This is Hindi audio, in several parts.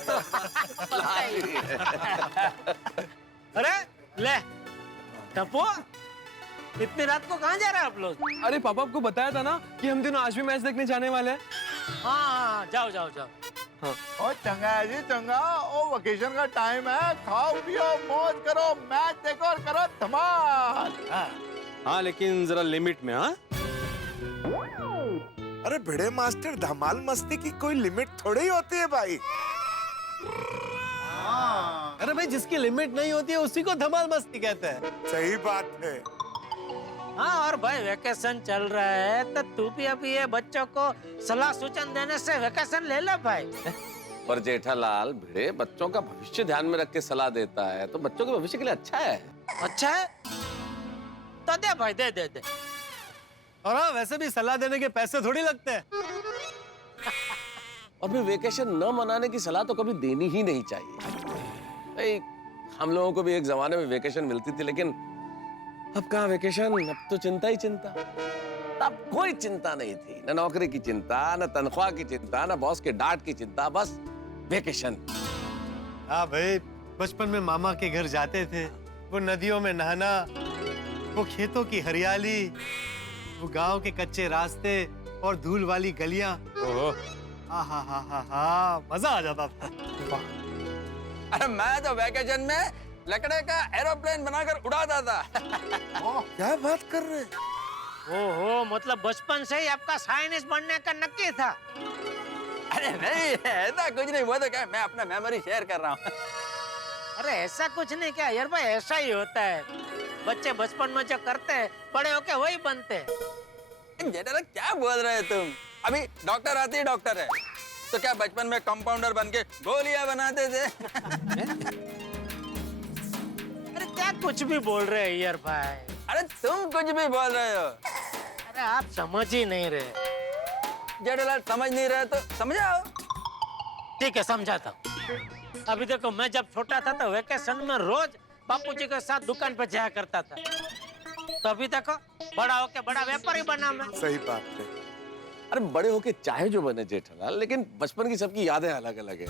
तो अरे ले टप्पू, इतनी रात को कहाँ जा रहे हैं आप लोग? अरे पापा आपको बताया था ना कि हम दोनों आज भी मैच देखने जाने वाले हैं। हाँ, जाओ जाओ जाओ। ओ चंगा है जी चंगा, ओ वेकेशन का टाइम है, खाओ पियो मौज करो, मैच देखो और करो धमाल। हाँ लेकिन जरा लिमिट में। हाँ अरे भिड़े मास्टर, धमाल मस्ती की कोई लिमिट थोड़ी होती है भाई। अरे भाई जिसकी लिमिट नहीं होती है उसी को धमाल मस्ती कहते हैं। सही बात है। हाँ, और भाई वेकेशन चल रहा है तो तू भी अभी ये बच्चों को सलाह सूचन देने से वेकेशन ले ले भाई। पर जेठालाल, भिड़े बच्चों का भविष्य ध्यान में रख के सलाह देता है तो बच्चों के भविष्य के लिए अच्छा है। अच्छा है तो दे भाई, दे दे दे। और हाँ, वैसे भी सलाह देने के पैसे थोड़ी लगते हैं। और फिर वेकेशन न मनाने की सलाह तो कभी देनी ही नहीं चाहिए। भाई हम लोगों को भी एक जमाने में वेकेशन मिलती थी, लेकिन अब कहाँ वेकेशन, अब तो चिंता ही चिंता। अब कोई चिंता नहीं थी, न नौकरी की चिंता, न तनख्वाह की चिंता, न बॉस के डांट की चिंता, बस वेकेशन। हाँ भाई, बचपन में मामा के घर जाते थे, वो नदियों में नहाना, वो खेतों की हरियाली, वो गांव के कच्चे रास्ते और धूल वाली गलियां। हा, मजा आ जाता था। अरे मैं तो वेकेशन में लकड़े का एरोप्लेन बनाकर उड़ाता था। क्या बात कर रहे हैं? ओहो, मतलब बचपन से ही आपका साइंटिस्ट बनने का नक्की था? अरे नहीं, ऐसा कुछ नहीं, वो तो क्या, मैं अपना मेमोरी शेयर कर रहा हूँ। अरे ऐसा कुछ नहीं क्या यार भाई, ऐसा ही होता है। बच्चे बचपन में जो करते हैं बड़े होके वही बनते हैं। जेठालाल क्या बोल रहे हो तुम? अभी डॉक्टर आती है, डॉक्टर है तो क्या बचपन में कंपाउंडर बन के गोलियां बनाते थे? अरे क्या कुछ भी बोल रहे हैं यार भाई। अरे तुम कुछ भी बोल रहे हो। अरे आप समझ ही नहीं रहे। जेठालाल समझ नहीं रहे तो समझाओ। ठीक है, समझाता हूँ। अभी देखो, मैं जब छोटा था तो वेकेशन में रोज बापूजी के साथ दुकान पे जाया करता था। तो अभी देखो, बड़ा होके बड़ा व्यापारी बना मैं। सही बात है। अरे बड़े होके चाहे जो बने जेठालाल, लेकिन बचपन की सबकी यादें अलग अलग है।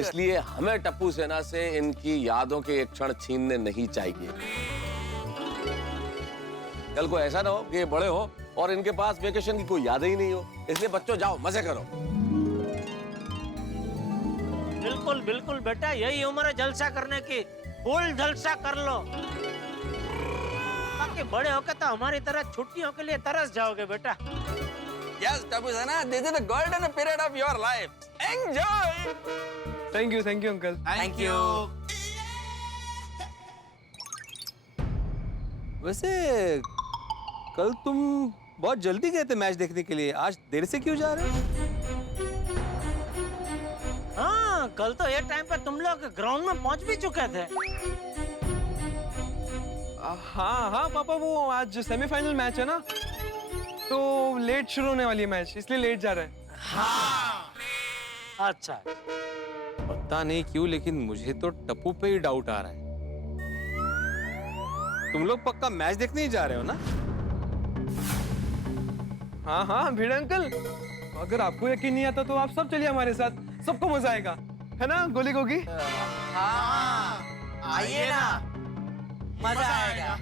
इसलिए हमें टप्पू सेना से इनकी यादों के एक क्षण छीनने नहीं चाहिए। कल को ऐसा ना हो कि ये बड़े हो और इनके पास वेकेशन की कोई यादें ही नहीं हो। इसलिए बच्चों जाओ, मजे करो। बिल्कुल बिल्कुल बेटा, यही उम्र है जलसा करने की। फुल जलसा कर लो, ताकि बड़े होकर तो हमारी तरह छुट्टियों के लिए तरस जाओगे बेटा। Yes, टप्पू सेना, this is the golden period of your life. Enjoy. Thank you uncle. Thank you. वैसे कल तुम बहुत जल्दी गए थे मैच देखने के लिए, आज देर से क्यों जा रहे हो? हाँ, कल तो ये टाइम पे तुम लोग ग्राउंड में पहुंच भी चुके थे। हाँ पापा, वो आज सेमीफाइनल मैच है ना, तो लेट शुरू होने वाली है मैच, इसलिए लेट जा रहा है। हाँ। अच्छा, पता नहीं क्यों, लेकिन मुझे तो टप्पू पे ही डाउट आ रहा है। तुम लोग पक्का मैच देखने ही जा रहे हो ना? हाँ भिड़े अंकल, अगर आपको यकीन नहीं आता तो आप सब चलिए हमारे साथ, सबको मजा आएगा, है ना गोली गोगी? आइए ना, मजा आएगा।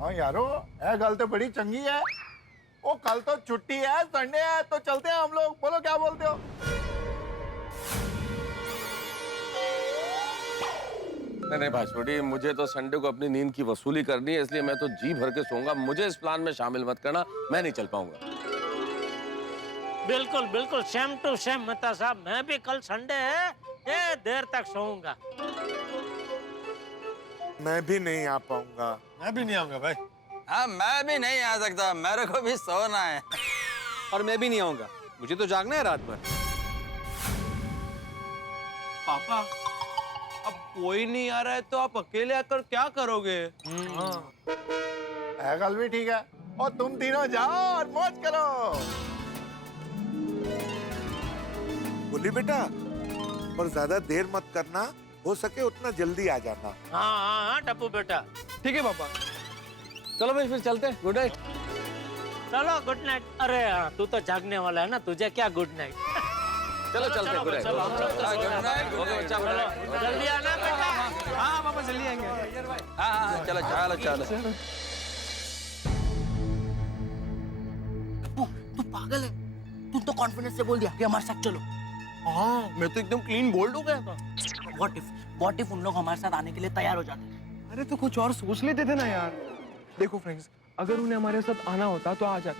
हाँ यारो, ए गल तो बड़ी चंगी है। ओ कल तो छुट्टी है, संडे है, तो चलते हैं हम लोग। बोलो क्या बोलते हो? नहीं भाई छोड़ी, मुझे तो संडे को अपनी नींद की वसूली करनी है, इसलिए मैं तो जी भर के सोऊंगा। मुझे इस प्लान में शामिल मत करना, मैं नहीं चल पाऊंगा। बिल्कुल बिल्कुल सेम टू सेम मेहता साहब, मैं भी कल संडे है, ये देर तक सोऊंगा। मैं भी नहीं आ पाऊंगा। मैं भी नहीं आऊंगा भाई। हाँ, मैं भी नहीं आ सकता, मेरे को भी सोना है। और मैं भी नहीं आऊंगा, मुझे तो जागना है रात भर। पापा, अब कोई नहीं आ रहा है तो आप अकेले आकर क्या करोगे? ए गल भी ठीक है। और तुम तीनों जाओ और मौज करो। बोली बेटा, और ज्यादा देर मत करना, हो सके उतना जल्दी आ जाना। हाँ टप्पू बेटा। ठीक है पापा। चलो भाई फिर चलते हैं। Good night. चलो गुड नाइट। अरे हाँ, तू तो जागने वाला है ना, तुझे क्या गुड नाइट। चलो चलते हैं, गुड नाइट। चलो, हम लोग तो so good night, good night. चलो, जल्दी आना बेटा। हाँ पापा जल्दी आएंगे। हाँ, चलो चलो चलो। तू पागल है? तू तो कॉन्फिडेंस से बोल दिया कि हमारे साथ चलो। हाँ, मैं तो एकदम क्लीन बोल्ड हो गया था। What if उन लोग हमारे साथ आने के लिए तैयार हो जाते? अरे तो कुछ और सोच लेते थे ना यार। देखो फ्रेंड्स, अगर उन्हें हमारे साथ आना होता तो आ जाते,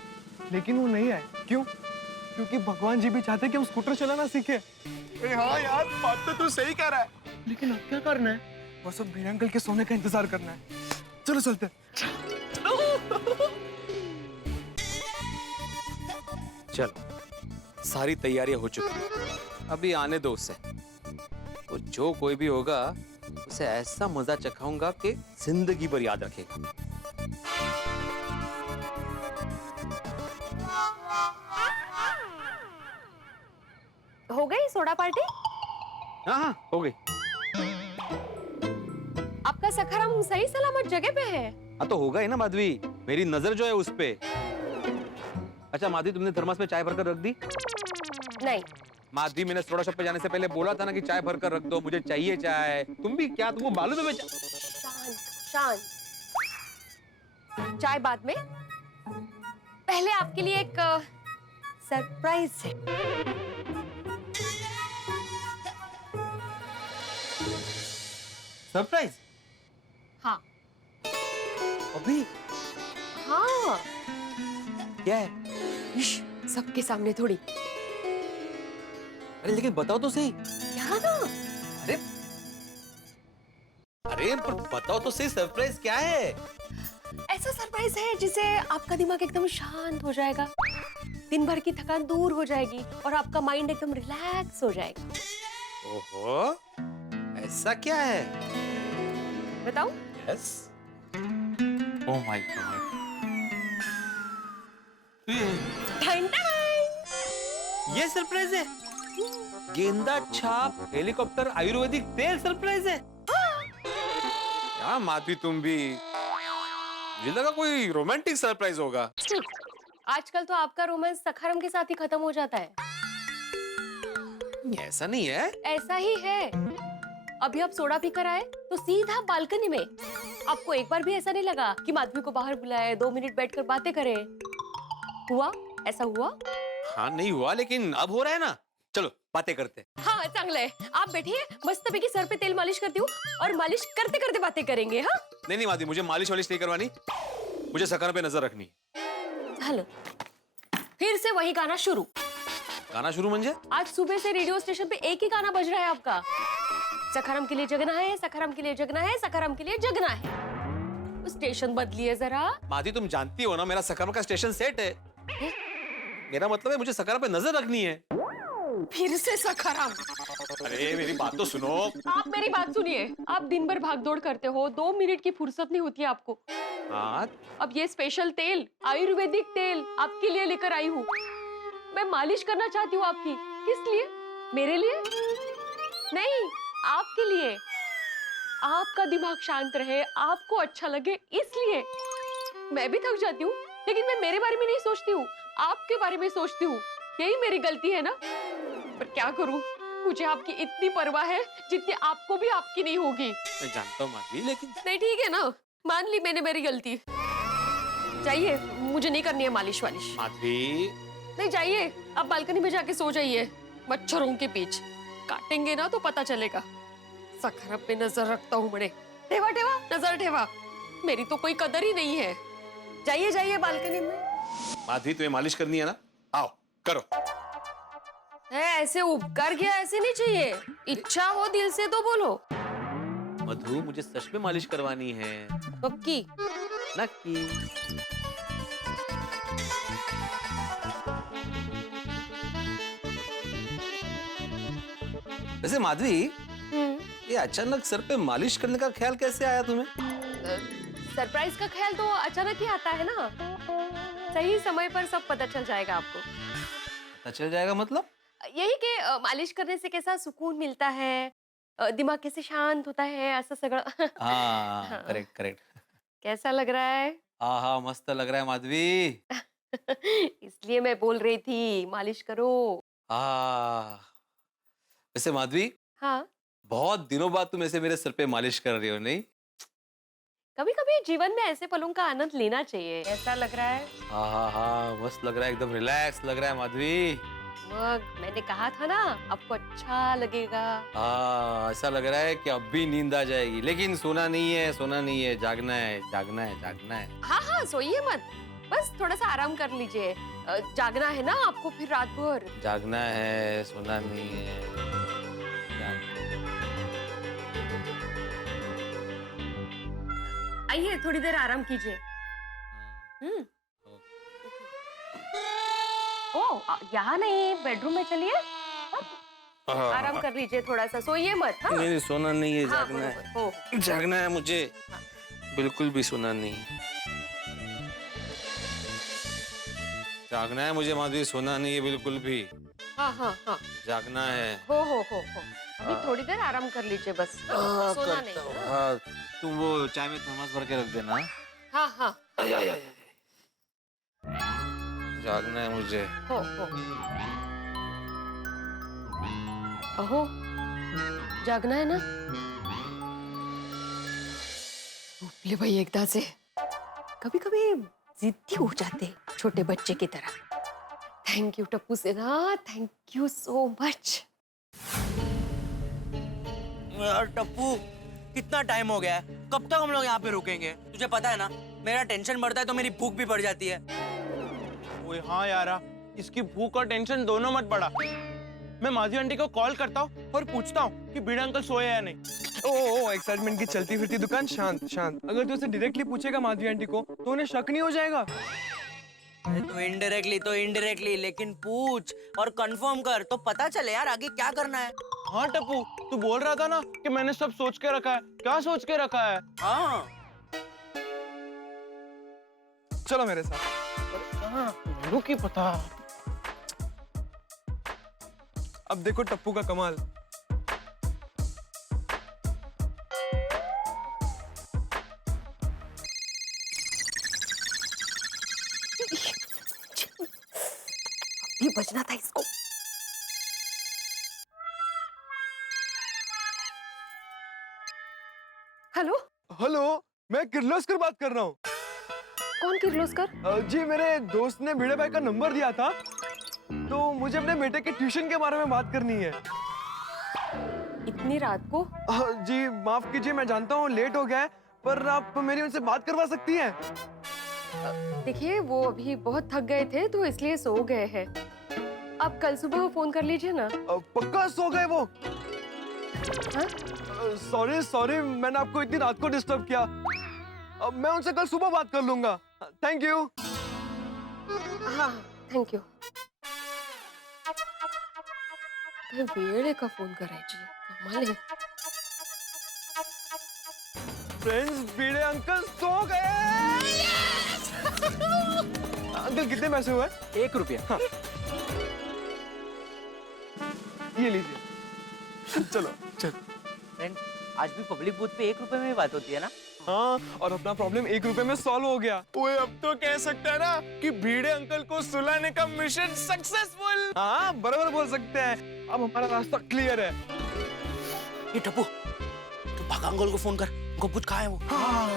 लेकिन वो नहीं आए। क्यों? क्योंकि भगवान जी भी चाहते कि हम स्कूटर चलाना सीखे। हाँ यार, बात तो तू सही कह रहा है। लेकिन अब क्या करना है? बस अब बीर अंकल के सोने का इंतजार करना है। चलो चलते हैं। चलो, सारी तैयारियां हो चुकी हैं। अभी आने दो उसे। तो जो कोई भी होगा उसे ऐसा मजा चखाऊंगा कि जिंदगी भर याद रखेगा। हो गई सोडा पार्टी? हाँ हाँ, हो गई। आपका सखाराम सही सलामत जगह पे है? हाँ तो होगा ही ना माधवी, मेरी नजर जो है उस पे। अच्छा माधवी, तुमने थर्मस में चाय भरकर रख दी? नहीं। माधवी, मैंने सोडा शॉप पे जाने से पहले बोला था ना कि चाय भरकर रख दो, मुझे चाहिए चाय। तुम भी क्या, तुमको मालूम है मैं शांत शांत। चाय बाद में, पहले आपके लिए एक सरप्राइज है। सरप्राइज? हाँ। अभी? हाँ। क्या है? इश, सबके सामने थोड़ी। अरे लेकिन बताओ तो सही। क्या ना? अरे अरे पर बताओ तो सही, सरप्राइज क्या है? ऐसा सरप्राइज है जिसे आपका दिमाग एकदम शांत हो जाएगा, दिन भर की थकान दूर हो जाएगी और आपका माइंड एकदम रिलैक्स हो जाएगा। ओहो, ऐसा क्या है? बताओ? Yes. Oh my God. Time time. ये सरप्राइज है? गेंदा छाप हेलीकॉप्टर आयुर्वेदिक तेल सरप्राइज है? क्या माधवी तुम भी, मुझे लगा कोई रोमांटिक सरप्राइज होगा। आजकल तो आपका रोमांस सखाराम के साथ ही खत्म हो जाता है। ऐसा नहीं है। ऐसा ही है। अभी आप सोडा पीकर आए तो सीधा बालकनी में। आपको एक बार भी ऐसा नहीं लगा कि माधवी को बाहर बुलाए, 2 मिनट बैठकर बातें करें? हुआ? ऐसा हुआ? हाँ नहीं हुआ, लेकिन अब हो रहा है ना। चलो बातें करते हैं। हाँ चांगला है, आप बैठिए, मस्तपैकी सर पे तेल मालिश करती हूँ और मालिश करते करते बातें करेंगे। हाँ नहीं नहीं माधवी, मुझे मालिश वालिश नहीं करवानी, मुझे सखाराम पे नजर रखनी। चलो फिर से वही गाना शुरू। गाना शुरू म्हणजे? आज सुबह से रेडियो स्टेशन पे एक ही गाना बज रहा है आपका। सखाराम के लिए जगना है, सखाराम के लिए जगना है, सखाराम के लिए जगना है। स्टेशन बदलिए जरा। माधवी तुम जानती हो ना, मेरा सखाराम का स्टेशन सेट है। मेरा मतलब है मुझे सखाराम पे नजर रखनी है। फिर से सखाराम। अरे मेरी बात तो सुनो। आप मेरी बात सुनिए। आप दिन भर भाग दौड़ करते हो, 2 मिनट की फुर्सत नहीं होती आपको। हाँ अब ये स्पेशल तेल, आयुर्वेदिक तेल आपके लिए लेकर आई हूँ। मैं मालिश करना चाहती हूँ आपकी। किस लिए? मेरे लिए नहीं, आपके लिए। आपका दिमाग शांत रहे, आपको अच्छा लगे, इसलिए। मैं भी थक जाती हूँ, लेकिन मैं मेरे बारे में नहीं सोचती हूँ, आपके बारे में सोचती हूँ। यही मेरी गलती है ना, पर क्या करूँ, मुझे आपकी इतनी परवाह है जितनी आपको भी आपकी नहीं होगी। मैं जानता हूँ माधवी, लेकिन नहीं ठीक है ना, मान ली मैंने मेरी गलती। जाइए, मुझे नहीं करनी है मालिश वालिश। माधवी नहीं जाइए, आप बालकनी में जाके सो जाइए, मच्छरों के बीच। काटेंगे ना तो पता चलेगा। सखाराम पे नजर रखता हूँ बड़े। ठेवा ठेवा, नजर ठेवा। मेरी तो कोई कदर ही नहीं है। जाइए जाइए बालकनी में। माधवी तुम्हें मालिश करनी है ना, आओ करो। ऐसे उपकार किया ऐसे नहीं चाहिए, इच्छा हो दिल से तो बोलो। मधु मुझे सच में मालिश करवानी है। पक्की? नक्की। वैसे माधवी, ये अचानक सर पे मालिश करने का ख्याल कैसे आया तुम्हें? सरप्राइज का ख्याल तो अचानक ही आता है ना। सही समय पर सब पता चल जाएगा आपको। पता चल जाएगा मतलब? यही कि मालिश करने से कैसा सुकून मिलता है, दिमाग कैसे शांत होता है, ऐसा सगळं। हाँ करेक्ट करेक्ट। कैसा लग रहा है? हाँ हाँ मस्त लग रहा है माधवी। इसलिए मैं बोल रही थी मालिश करो। वैसे माधवी, हाँ, बहुत दिनों बाद तुम ऐसे मेरे सर पे मालिश कर रही हो, नहीं? कभी कभी जीवन में ऐसे पलों का आनंद लेना चाहिए। ऐसा लग रहा है। हाँ, मस्त लग रहा है, एकदम रिलैक्स लग रहा है माधवी। मग मैंने कहा था ना आपको अच्छा लगेगा। हाँ, ऐसा लग रहा है कि अब भी नींद आ जाएगी, लेकिन सोना नहीं है, सोना नहीं है, जागना है, जागना है, जागना है। हाँ हाँ, सोइए मत, बस थोड़ा सा आराम कर लीजिए। जागना है ना आपको फिर रात भर। जागना है, सोना नहीं है। आइए थोड़ी देर आराम कीजिए। ओ, यहाँ नहीं, बेडरूम में चलिए। आराम कर लीजिए थोड़ा सा, सोइए मत। हाँ? नहीं, सोना नहीं है, हाँ, जागना है। हो। जागना है मुझे, बिल्कुल भी सोना नहीं। जागना है मुझे माधवी, सोना नहीं है बिल्कुल भी। हाँ हाँ हाँ, जागना है। हो। अभी थोड़ी देर आराम कर लीजिए बस। सोना नहीं है। हाँ, तुम वो चाय में थर्मस भर के रख देना। हाँ हाँ, जागना है मुझे। हो। अहो, जागना है ना? ले भाई एकदा से। कभी कभी जिद्दी हो जाते छोटे बच्चे की तरह। थैंक यू टप्पू सेना, थैंक यू सो मच। यार टप्पू, कितना टाइम हो गया है, कब तक हम लोग यहाँ पे रुकेंगे? तुझे पता है ना, मेरा टेंशन बढ़ता है तो मेरी भूख भी बढ़ जाती है। ओए हाँ यारा, इसकी भूख और टेंशन दोनों मत बढ़ा। मैं माधवी आंटी को कॉल करता हूँ और पूछता हूँ कि भिड़े अंकल सोए या नहीं। ओ एक्साइटमेंट की चलती फिरती दुकान, शांत शांत। अगर तू उसे डायरेक्टली पूछेगा माधवी आंटी को तो उन्हें शक नहीं हो जाएगा? तो इनडायरेक्टली, लेकिन पूछ और कंफर्म कर तो पता चले यार आगे क्या करना है। हाँ टप्पू, तू बोल रहा था ना कि मैंने सब सोच के रखा है। क्या सोच के रखा है? हाँ, चलो मेरे साथ। रुकी पता। अब देखो टप्पू का कमाल। ये बजना था इसको। हेलो, मैं किर्लोस्कर बात कर रहा हूँ। कौन किर्लोस्कर? जी, मेरे दोस्त ने भिड़े भाई का नंबर दिया था, तो मुझे अपने बेटे के ट्यूशन के बारे में बात करनी है। इतनी रात को? जी माफ कीजिए, मैं जानता हूँ लेट हो गया है, पर आप मेरी उनसे बात करवा सकती हैं? देखिए वो अभी बहुत थक गए थे तो इसलिए सो गए हैं। आप कल सुबह फोन कर लीजिए ना। पक्का सो गए वो? हाँ? सॉरी, मैंने आपको इतनी रात को डिस्टर्ब किया। अब मैं उनसे कल सुबह बात कर लूंगा। Thank you. हाँ, थैंक यू। वेड़े का फोन करायची, कमाल है। फ्रेंड्स, भिड़े अंकल सो गए। अंकल कितने पैसे हुए? 1 रुपया। हाँ। ये लीजिए। चलो चल। फ्रेंड, आज भी पब्लिक बूथ पे 1 रुपए में ही बात होती है ना? हाँ, और अपना प्रॉब्लम 1 रुपए में सॉल्व हो गया। ओए, अब तो कह सकता है ना कि भिड़े अंकल को सुलाने का मिशन सक्सेसफुल। हाँ, बराबर बोल सकते हैं। अब हमारा रास्ता क्लियर है। ये टप्पू, तू भागा अंकल को फोन कर, उनको पूछ कहाँ है वो। हाँ।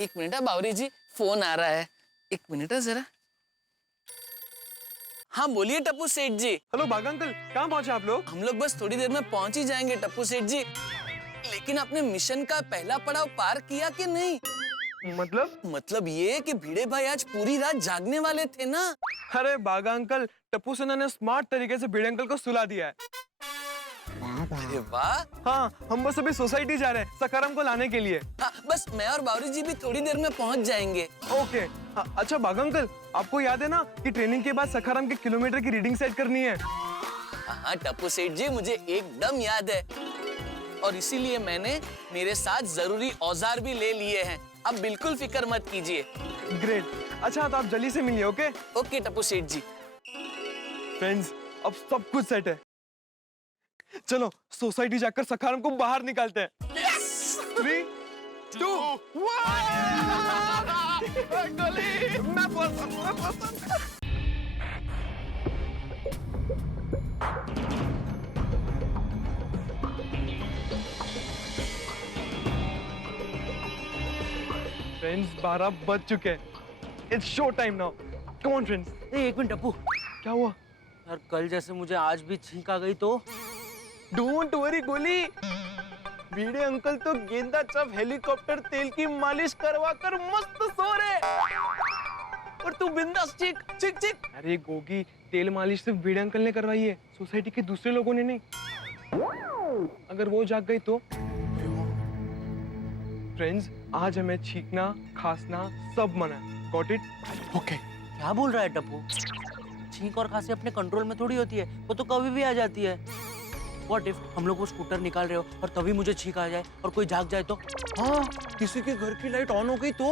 एक मिनट है बावरी जी, फोन आ रहा है। एक मिनट है जरा। हाँ बोलिए टप्पू सेठ जी। हेलो भागा अंकल, कहाँ पहुंचे आप लोग? हम लोग बस थोड़ी देर में पहुंच ही जाएंगे टप्पू सेठ जी। लेकिन आपने मिशन का पहला पड़ाव पार किया कि नहीं? मतलब ये कि भिड़े भाई आज पूरी रात जागने वाले थे ना। अरे बागा अंकल, टप्पू सेना ने स्मार्ट तरीके से भिड़े अंकल को सुला दिया है। अरे वाह। हाँ, हम बस अभी सोसाइटी जा रहे हैं सखाराम को लाने के लिए। हाँ, बस मैं और बावरी जी भी थोड़ी देर में पहुंच जाएंगे। ओके। हाँ, अच्छा बागा अंकल, आपको याद है ना कि ट्रेनिंग के बाद सखाराम के किलोमीटर की रीडिंग सेट करनी है? हाँ टप्पू सेठ जी, मुझे एकदम याद है और इसीलिए मैंने मेरे साथ जरूरी औजार भी ले लिए हैं। अब बिल्कुल फिक्र मत कीजिए। ग्रेट। अच्छा तो आप जल्दी से मिलिए। ओके ओके टप्पू सेठ जी। फ्रेंड्स, अब सब कुछ सेट है। चलो सोसाइटी जाकर सखाराम को बाहर निकालते हैं। 3, गोली मैं बोल फ्रेंड्स 12 बज चुके हैं। It's show time now. Come on friends. एक मिनट टप्पू, क्या हुआ? यार कल जैसे मुझे आज भी छींक आ गई तो? डोंट वरी गोली, भिड़े अंकल तो गेंदा चप हेलीकॉप्टर तेल की मालिश करवा कर मस्त सो रहे, और तू बिंदास चीख चीख चीख। अरे गोगी, तेल मालिश सिर्फ भिड़े अंकल ने करवाई है, सोसाइटी के दूसरे लोगों ने नहीं। अगर वो जाग गई तो? फ्रेंड्स, आज हमें छींकना खांसना सब मना है। Got it? ओके। क्या बोल रहा है टप्पू? छींक और खांसी अपने कंट्रोल में थोड़ी होती है, वो तो कभी भी आ जाती है। What if हम लोग वो स्कूटर निकाल रहे हो और तभी मुझे छींक आ जाए और कोई जाग जाए तो? हाँ, किसी के घर की लाइट ऑन हो गई तो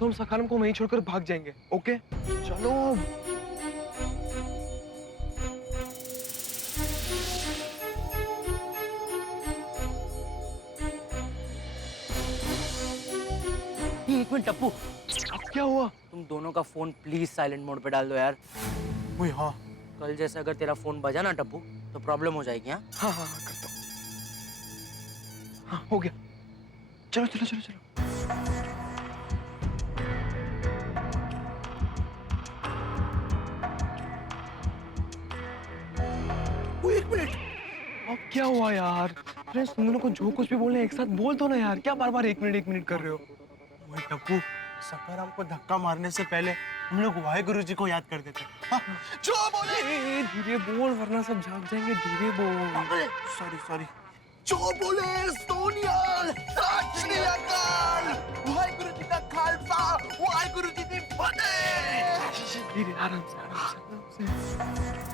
हम सखाराम को वहीं छोड़कर भाग जाएंगे। ओके चलो। एक मिनट टप्पू, अब क्या हुआ? तुम दोनों का फोन प्लीज साइलेंट मोड पे डाल दो यार। ओए हाँ कल जैसे अगर तेरा फोन बजा ना टप्पू तो प्रॉब्लम हो जाएगी। हाँ हाँ हाँ करता हूँ। हाँ हो गया। चलो चलो चलो चलो। एक मिनट, अब क्या हुआ यार? फ्रेंड्स, तुम दोनों को जो कुछ भी बोलना एक साथ बोल दो ना यार, क्या बार बार एक मिनट कर रहे हो? ओए टप्पू, सखाराम को धक्का मारने से पहले हम लोग वाहेगुरु जी को याद कर देते। हाँ, जो बोले धीरे बोल वरना सब जाग जाएंगे। धीरे बोल। सॉरी। जो बोले सोनियाल, सत श्री अकाल, वाहेगुरु जी का खालसा, वाहेगुरु जी की फतेह। धीरे, आराम से आराम से।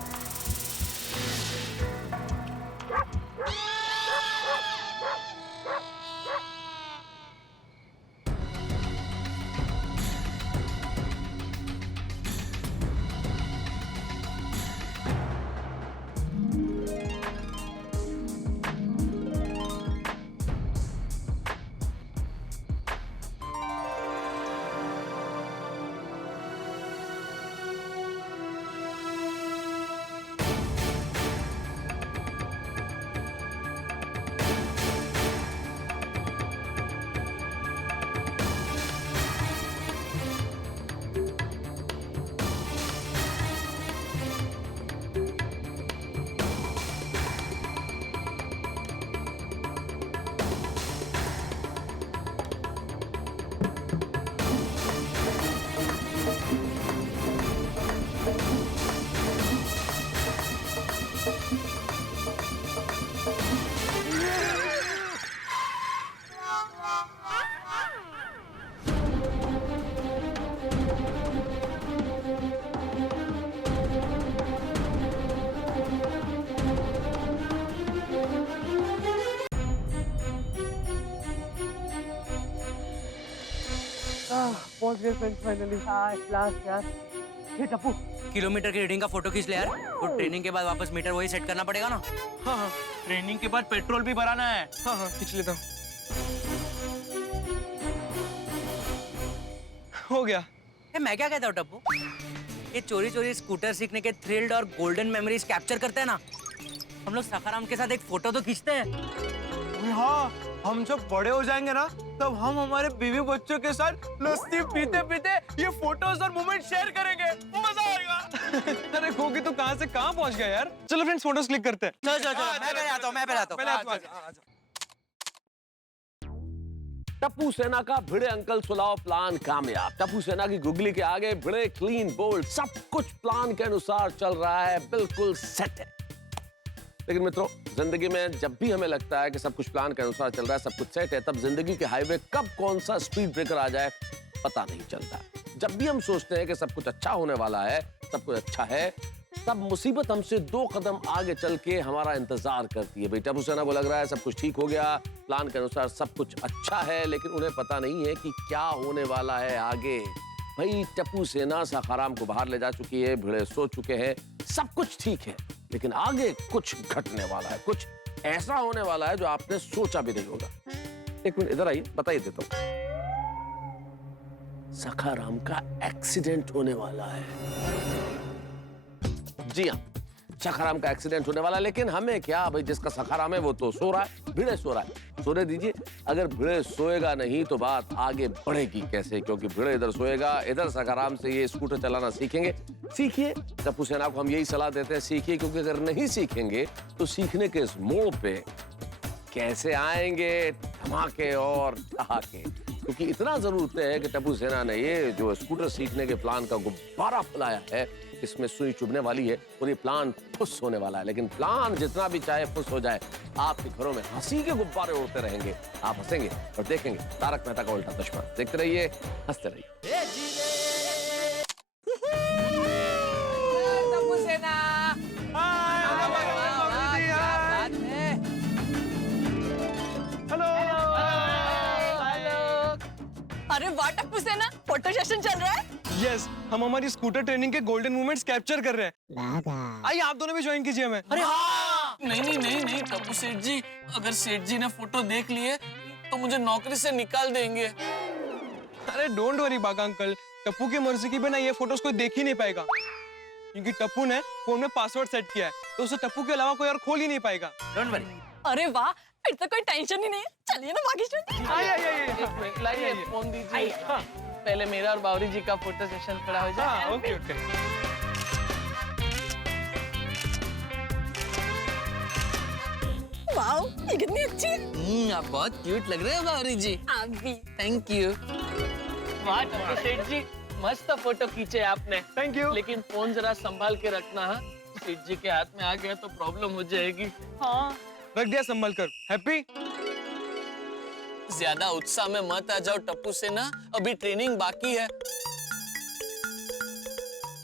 पहुंच गए फ्रेंड्स फाइनली। लास्ट यार। ये टप्पू, किलोमीटर की रीडिंग का फोटो खींच ले यार। तो ट्रेनिंग के बाद वापस मीटर वही सेट करना पड़ेगा ना? हाँ हाँ, ट्रेनिंग के बाद पेट्रोल भी भराना है। हाँ हाँ खींच लेता हूँ। हो गया। मैं क्या कहता हूँ टप्पू, ये चोरी चोरी स्कूटर सीखने के थ्रिल्ड और गोल्डन मेमोरीज कैप्चर करते हैं ना, हम लोग सखाराम के साथ एक फोटो तो खींचते हैं। हाँ, हम जब बड़े हो जाएंगे ना तब हम हमारे बीवी बच्चों के साथ लस्सी पीते पीते ये फोटोज और मोमेंट शेयर करेंगे। मजा आएगा। अरे गोगी तो कहाँ से कहाँ पहुँच गया यार? चलो फ्रेंड्स फोटोज क्लिक करते हैं। चलो मैं पहले आता हूँ। पहले आप आ जाओ। टप्पू सेना का भिड़े अंकल सुलाओ प्लान कामयाब। टप्पू सेना की गुगली के आगे भिड़े क्लीन बोल्ड सब कुछ प्लान के अनुसार चल रहा है, बिल्कुल सेट है। लेकिन मित्रों, जिंदगी में जब भी हमें लगता है कि सब कुछ प्लान के अनुसार चल रहा है, सब कुछ सेट है, तब जिंदगी के हाईवे कब कौन सा स्पीड ब्रेकर आ जाए पता नहीं चलता। जब भी हम सोचते हैं कि सब कुछ अच्छा होने वाला है, सब कुछ अच्छा है, तब मुसीबत हमसे 2 कदम आगे चल के हमारा इंतजार करती है। बेटा टप्पू सेना को लग रहा है सब कुछ ठीक हो गया, प्लान के अनुसार सब कुछ अच्छा है, लेकिन उन्हें पता नहीं है कि क्या होने वाला है आगे। भाई टप्पू सेना सखाराम को बाहर ले जा चुकी है, भिड़े सो चुके हैं, सब कुछ ठीक है, लेकिन आगे कुछ घटने वाला है, कुछ ऐसा होने वाला है जो आपने सोचा भी नहीं होगा। एक मिनट इधर आइए, बताइए देता हूँ। सखाराम का एक्सीडेंट होने वाला है। जी हाँ, सखाराम का एक्सीडेंट होने वाला है, लेकिन हमें क्या भाई, जिसका सखाराम है वो तो सो रहा है, भिड़े सो रहा है, सोने दीजिए। अगर भिड़े सोएगा नहीं तो बात आगे बढ़ेगी कैसे, क्योंकि भिड़े इधर सोएगा, इधर सखाराम से ये स्कूटर चलाना सीखेंगे। सीखिए, टप्पू सेना को हम यही सलाह देते हैं, सीखिए, क्योंकि अगर नहीं सीखेंगे तो सीखने के इस मोड़ पे कैसे आएंगे धमाके और ठहाके। क्योंकि इतना जरूर तय है कि टप्पू सेना ने ये जो स्कूटर सीखने के प्लान का गुब्बारा फैलाया है, इसमें सुई चुभने वाली है और ये प्लान फुस होने वाला है। लेकिन प्लान जितना भी चाहे फुस हो जाए, आपके घरों में हंसी के गुब्बारे उड़ते रहेंगे, आप हंसेंगे और देखेंगे तारक मेहता का उल्टा चश्मा। देखते रहिए, हंसते रहिए। अरे वाह टप्पू सेना, फोटो सेशन चल रहा है। यस, हम हमारी स्कूटर ट्रेनिंग के गोल्डन मोमेंट्स कैप्चर कर रहे हैं। आइए आप दोनों भी ज्वाइन कीजिए हमें। अरे हाँ, नहीं टप्पू सेठ जी, अगर सेठ जी ने फोटो देख लिए तो मुझे नौकरी से निकाल देंगे। अरे डोंट वरी बागा अंकल, टप्पू की मर्जी के बिना ये फोटोज कोई देख ही नहीं पाएगा, क्योंकि टप्पू ने फोन में पासवर्ड सेट किया है, तो उसे टप्पू के अलावा कोई और खोल ही नहीं पाएगा। Don't worry. अरे वाह, फिर तो कोई टेंशन ही नहीं है। चलिए ना भाग्यश्री। आइए लाइए फोन दीजिए। पहले मेरा और बावरी जी का फोटो सेशन खड़ा हो जाए। Okay okay. वाओ, ये कितनी अच्छी है। आप बहुत क्यूट लग रहे हो बावरी जी। आप भी। Thank you. वाह टप्पू सेठ जी, मस्त फोटो खींचे आपने। Thank you. लेकिन फोन जरा संभाल के रखना। हाँ, सेठ जी के हाथ में आ गया तो प्रॉब्लम हो जाएगी। हाँ, रख दिया संभल कर। हैप्पी? ज्यादा उत्साह में मत आ जाओ टप्पू सेना, अभी ट्रेनिंग बाकी है।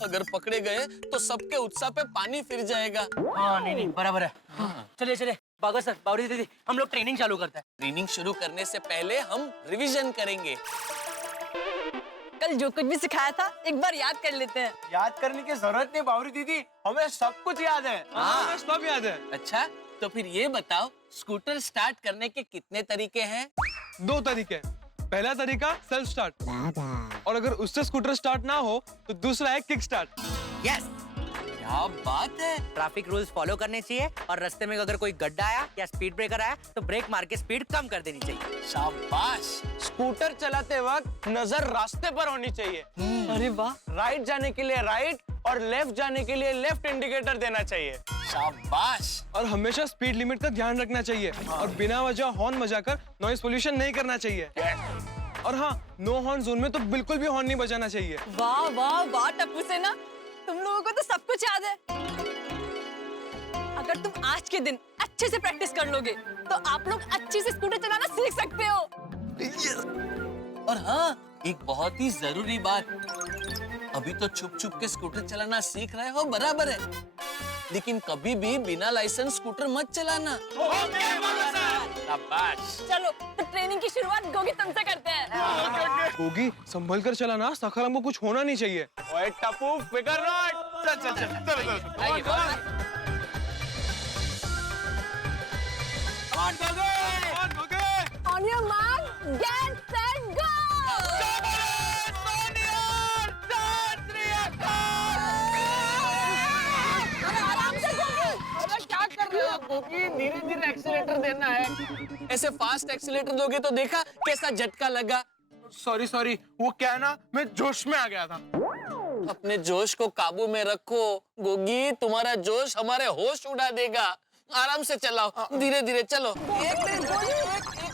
अगर पकड़े गए तो सबके उत्साह पे पानी फिर जाएगा। हाँ नहीं बराबर है। हाँ। चलिए बागा सर, बावरी दीदी, हम लोग ट्रेनिंग चालू करते हैं। ट्रेनिंग शुरू करने से पहले हम रिवीजन करेंगे। कल जो कुछ भी सिखाया था एक बार याद कर लेते हैं। याद करने की जरूरत नहीं बावरी दीदी, हमें सब कुछ याद है। हमें सब याद है। अच्छा, तो फिर ये बताओ, स्कूटर स्टार्ट करने के कितने तरीके हैं? 2 तरीके। पहला तरीका सेल्फ स्टार्ट, और अगर उससे स्कूटर स्टार्ट ना हो तो दूसरा है किक स्टार्ट। यस, क्या बात है। ट्रैफिक रूल्स फॉलो करने चाहिए, और रास्ते में अगर कोई गड्ढा आया या स्पीड ब्रेकर आया तो ब्रेक मार के स्पीड कम कर देनी चाहिए। शाबाश। स्कूटर चलाते वक्त नजर रास्ते पर होनी चाहिए। अरे वाह, राइट जाने के लिए राइट और लेफ्ट जाने के लिए लेफ्ट इंडिकेटर देना चाहिए। शाबाश। और हमेशा स्पीड लिमिट का ध्यान रखना चाहिए, और बिना वजह हॉर्न बजाकर नॉइज पोल्यूशन नहीं करना चाहिए। और हाँ, नो हॉर्न जोन में तो बिल्कुल भी हॉर्न नहीं बजाना चाहिए। वाह वाह वाह टप्पू सेना, तुम लोगों को तो सब कुछ याद है। अगर तुम आज के दिन अच्छे से प्रैक्टिस कर लोगे तो आप लोग अच्छे से स्कूटर चलाना सीख सकते हो। और हाँ, एक बहुत ही जरूरी बात, अभी तो छुप छुप के स्कूटर चलाना सीख रहे हो, बराबर है, लेकिन कभी भी बिना लाइसेंस स्कूटर मत चलाना। शाबाश। चलो तो ट्रेनिंग की शुरुआत गोगी तुमसे करते हैं। गोगी, संभल कर चलाना, सखाराम को कुछ होना नहीं चाहिए। ओए टप्पू, फिकर नॉट। चल। On your mark, get set, go! धीरे धीरे एक्सीलेटर देना है। ऐसे फास्ट एक्सीलेटर दोगे तो देखा कैसा झटका लगा। सॉरी, वो क्या है ना, मैं जोश में आ गया था। अपने जोश को काबू में रखो गोगी, तुम्हारा जोश हमारे होश उड़ा देगा। आराम से चलाओ, धीरे धीरे चलो।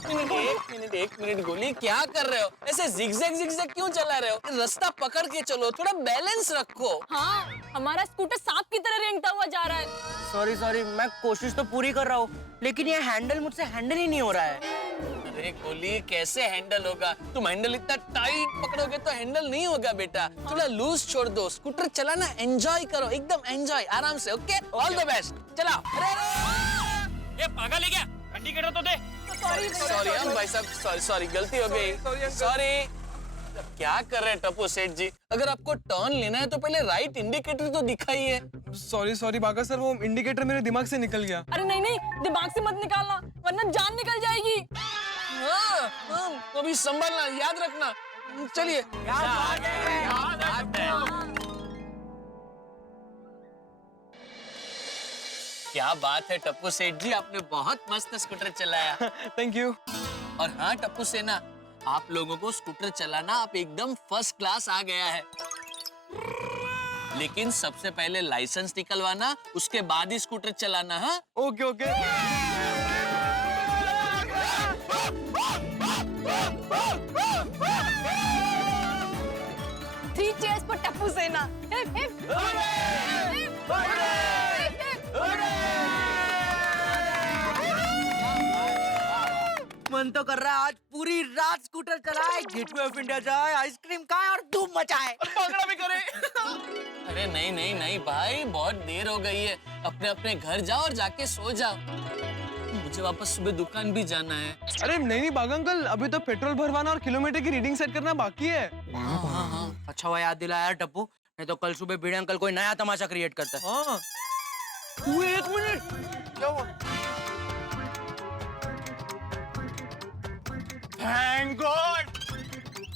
एक मिनट गोली, क्या कर रहे हो? ऐसे जिगजैग क्यों चला रहे हो? रास्ता पकड़ के चलो, थोड़ा बैलेंस रखो। हाँ, हमारा स्कूटर सांप की तरह रेंगता हुआ जा रहा है। सॉरी, मैं कोशिश तो पूरी कर रहा हूँ, लेकिन ये हैंडल मुझसे हैंडल ही नहीं हो रहा है। अरे गोली, कैसे हैंडल होगा? तुम हैंडल इतना टाइट पकड़ोगे तो हैंडल नहीं होगा बेटा। थोड़ा लूज छोड़ दो, स्कूटर चलाना एंजॉय करो, एकदम एंजॉय, आराम से। ओके, ऑल द बेस्ट, चलाओ। ये पागल है क्या? इंडिकेटर तो दे। सॉरी भाई साहब, सॉरी, गलती हो गई। सॉरी। क्या कर रहे हैं टप्पू सेठ जी? अगर आपको टर्न लेना है तो पहले राइट इंडिकेटर तो दिखाइए। सॉरी बागा सर, वो इंडिकेटर मेरे दिमाग से निकल गया। अरे नहीं, दिमाग से मत निकालना, वरना जान निकल जाएगी। हाँ, तो भी संभलना, याद रखना। चलिए। क्या बात है टप्पू सेठ जी, आपने बहुत मस्त स्कूटर चलाया। Thank you. और हाँ टप्पू सेना, आप लोगों को स्कूटर चलाना आप एकदम फर्स्ट क्लास आ गया है। लेकिन सबसे पहले लाइसेंस निकलवाना, उसके बाद ही स्कूटर चलाना। हाँ okay okay. Three cheers for Tappu Sena. Hip, hip. मन तो कर रहा है आज पूरी रात स्कूटर चलाए, गेटवे ऑफ इंडिया जाए, आइसक्रीम खाए और धूम मचाए, पगड़ा भी करे। अरे नहीं नहीं नहीं भाई, बहुत देर हो गई है, अपने अपने घर जाओ और जाके सो जाओ। मुझे वापस सुबह दुकान भी जाना है। अरे नहीं नहीं बाग अंकल, अभी तो पेट्रोल भरवाना और किलोमीटर की रीडिंग सेट करना बाकी है। अच्छा हुआ याद दिलाया टप्पू, नहीं तो कल सुबह भिड़े अंकल कोई नया तमाशा क्रिएट करता है। हाँ। एक मिनट, क्या हुआ? थैंक गॉड,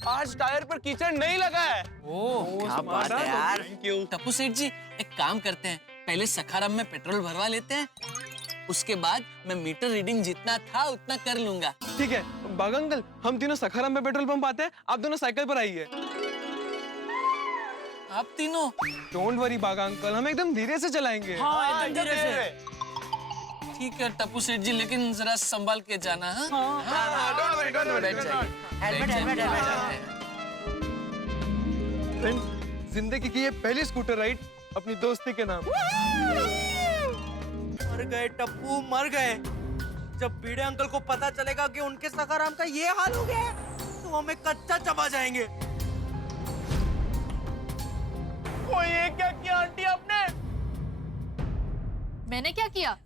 आज टायर पर कीचड़ नहीं लगा है। ओह क्या बात है यार। Thank you. टप्पू सेठ जी, एक काम करते हैं, पहले सखाराम में पेट्रोल भरवा लेते हैं, उसके बाद मैं मीटर रीडिंग जितना था उतना कर लूंगा। ठीक है बाग अंकल, हम तीनों सखाराम में पेट्रोल पंप आते हैं, आप दोनों साइकिल पर आइए। आप तीनों? डोंट वरी बाग अंकल, हम एकदम धीरे से चलाएंगे। हाँ एकदम धीरे से। ठीक है टप्पू सेठ जी, लेकिन जरा संभाल के जाना। हाँ don't worry don't worry. Helmet helmet helmet. Friends, जिंदगी की ये पहली स्कूटर राइड अपनी दोस्ती के नाम। मर गए टप्पू, मर गए। जब भिड़े अंकल को पता चलेगा कि उनके सखाराम का ये हाल हो गया है, तो हमें कच्चा चबा जाएंगे। ओए ये क्या किया आंटी आपने? मैंने क्या किया?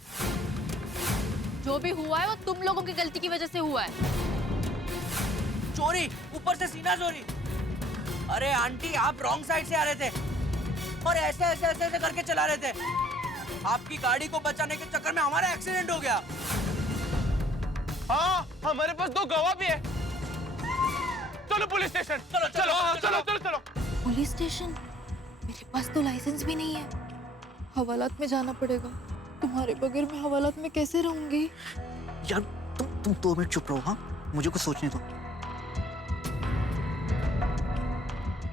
जो भी हुआ है वो तुम लोगों की गलती की वजह से हुआ है। चोरी, ऊपर से सीना चोरी। अरे आंटी, आप रॉन्ग साइड से आ रहे थे और ऐसे ऐसे ऐसे ऐसे करके चला रहे थे। आपकी गाड़ी को बचाने के चक्कर में हमारा एक्सीडेंट हो गया। हाँ, हमारे पास 2 गवाह भी है। चलो पुलिस स्टेशन। चलो चलो चलो चलो चलो। Police station? मेरे पास तो लाइसेंस भी नहीं है। हवालात में जाना पड़ेगा। तुम्हारे बगैर मैं हवालात में कैसे रहूंगी? यार तुम 2 मिनट चुप रहो। हाँ, मुझे कुछ सोचने दो।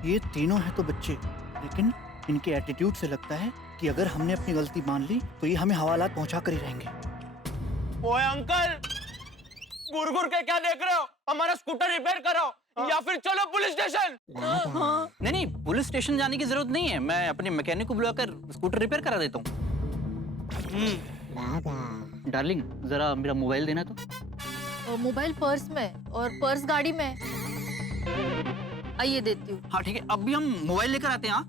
ये तीनों हैं तो बच्चे, लेकिन इनके एटीट्यूड से लगता है कि अगर हमने अपनी गलती मान ली तो ये हमें हवालात पहुंचा कर ही रहेंगे। ओए अंकल, गुरगुर के क्या देख रहे हो? हमारा स्कूटर रिपेयर कराओ या फिर चलो पुलिस स्टेशन। नहीं नहीं, पुलिस स्टेशन जाने की जरूरत नहीं है, मैं अपने मैकेनिक को बुलाकर स्कूटर रिपेयर करा देता हूँ। डार्लिंग, जरा मेरा मोबाइल देना तो। मोबाइल पर्स में और पर्स गाड़ी में। आइए देती हूँ। हाँ ठीक है, अभी हम मोबाइल लेकर आते हैं। हाँ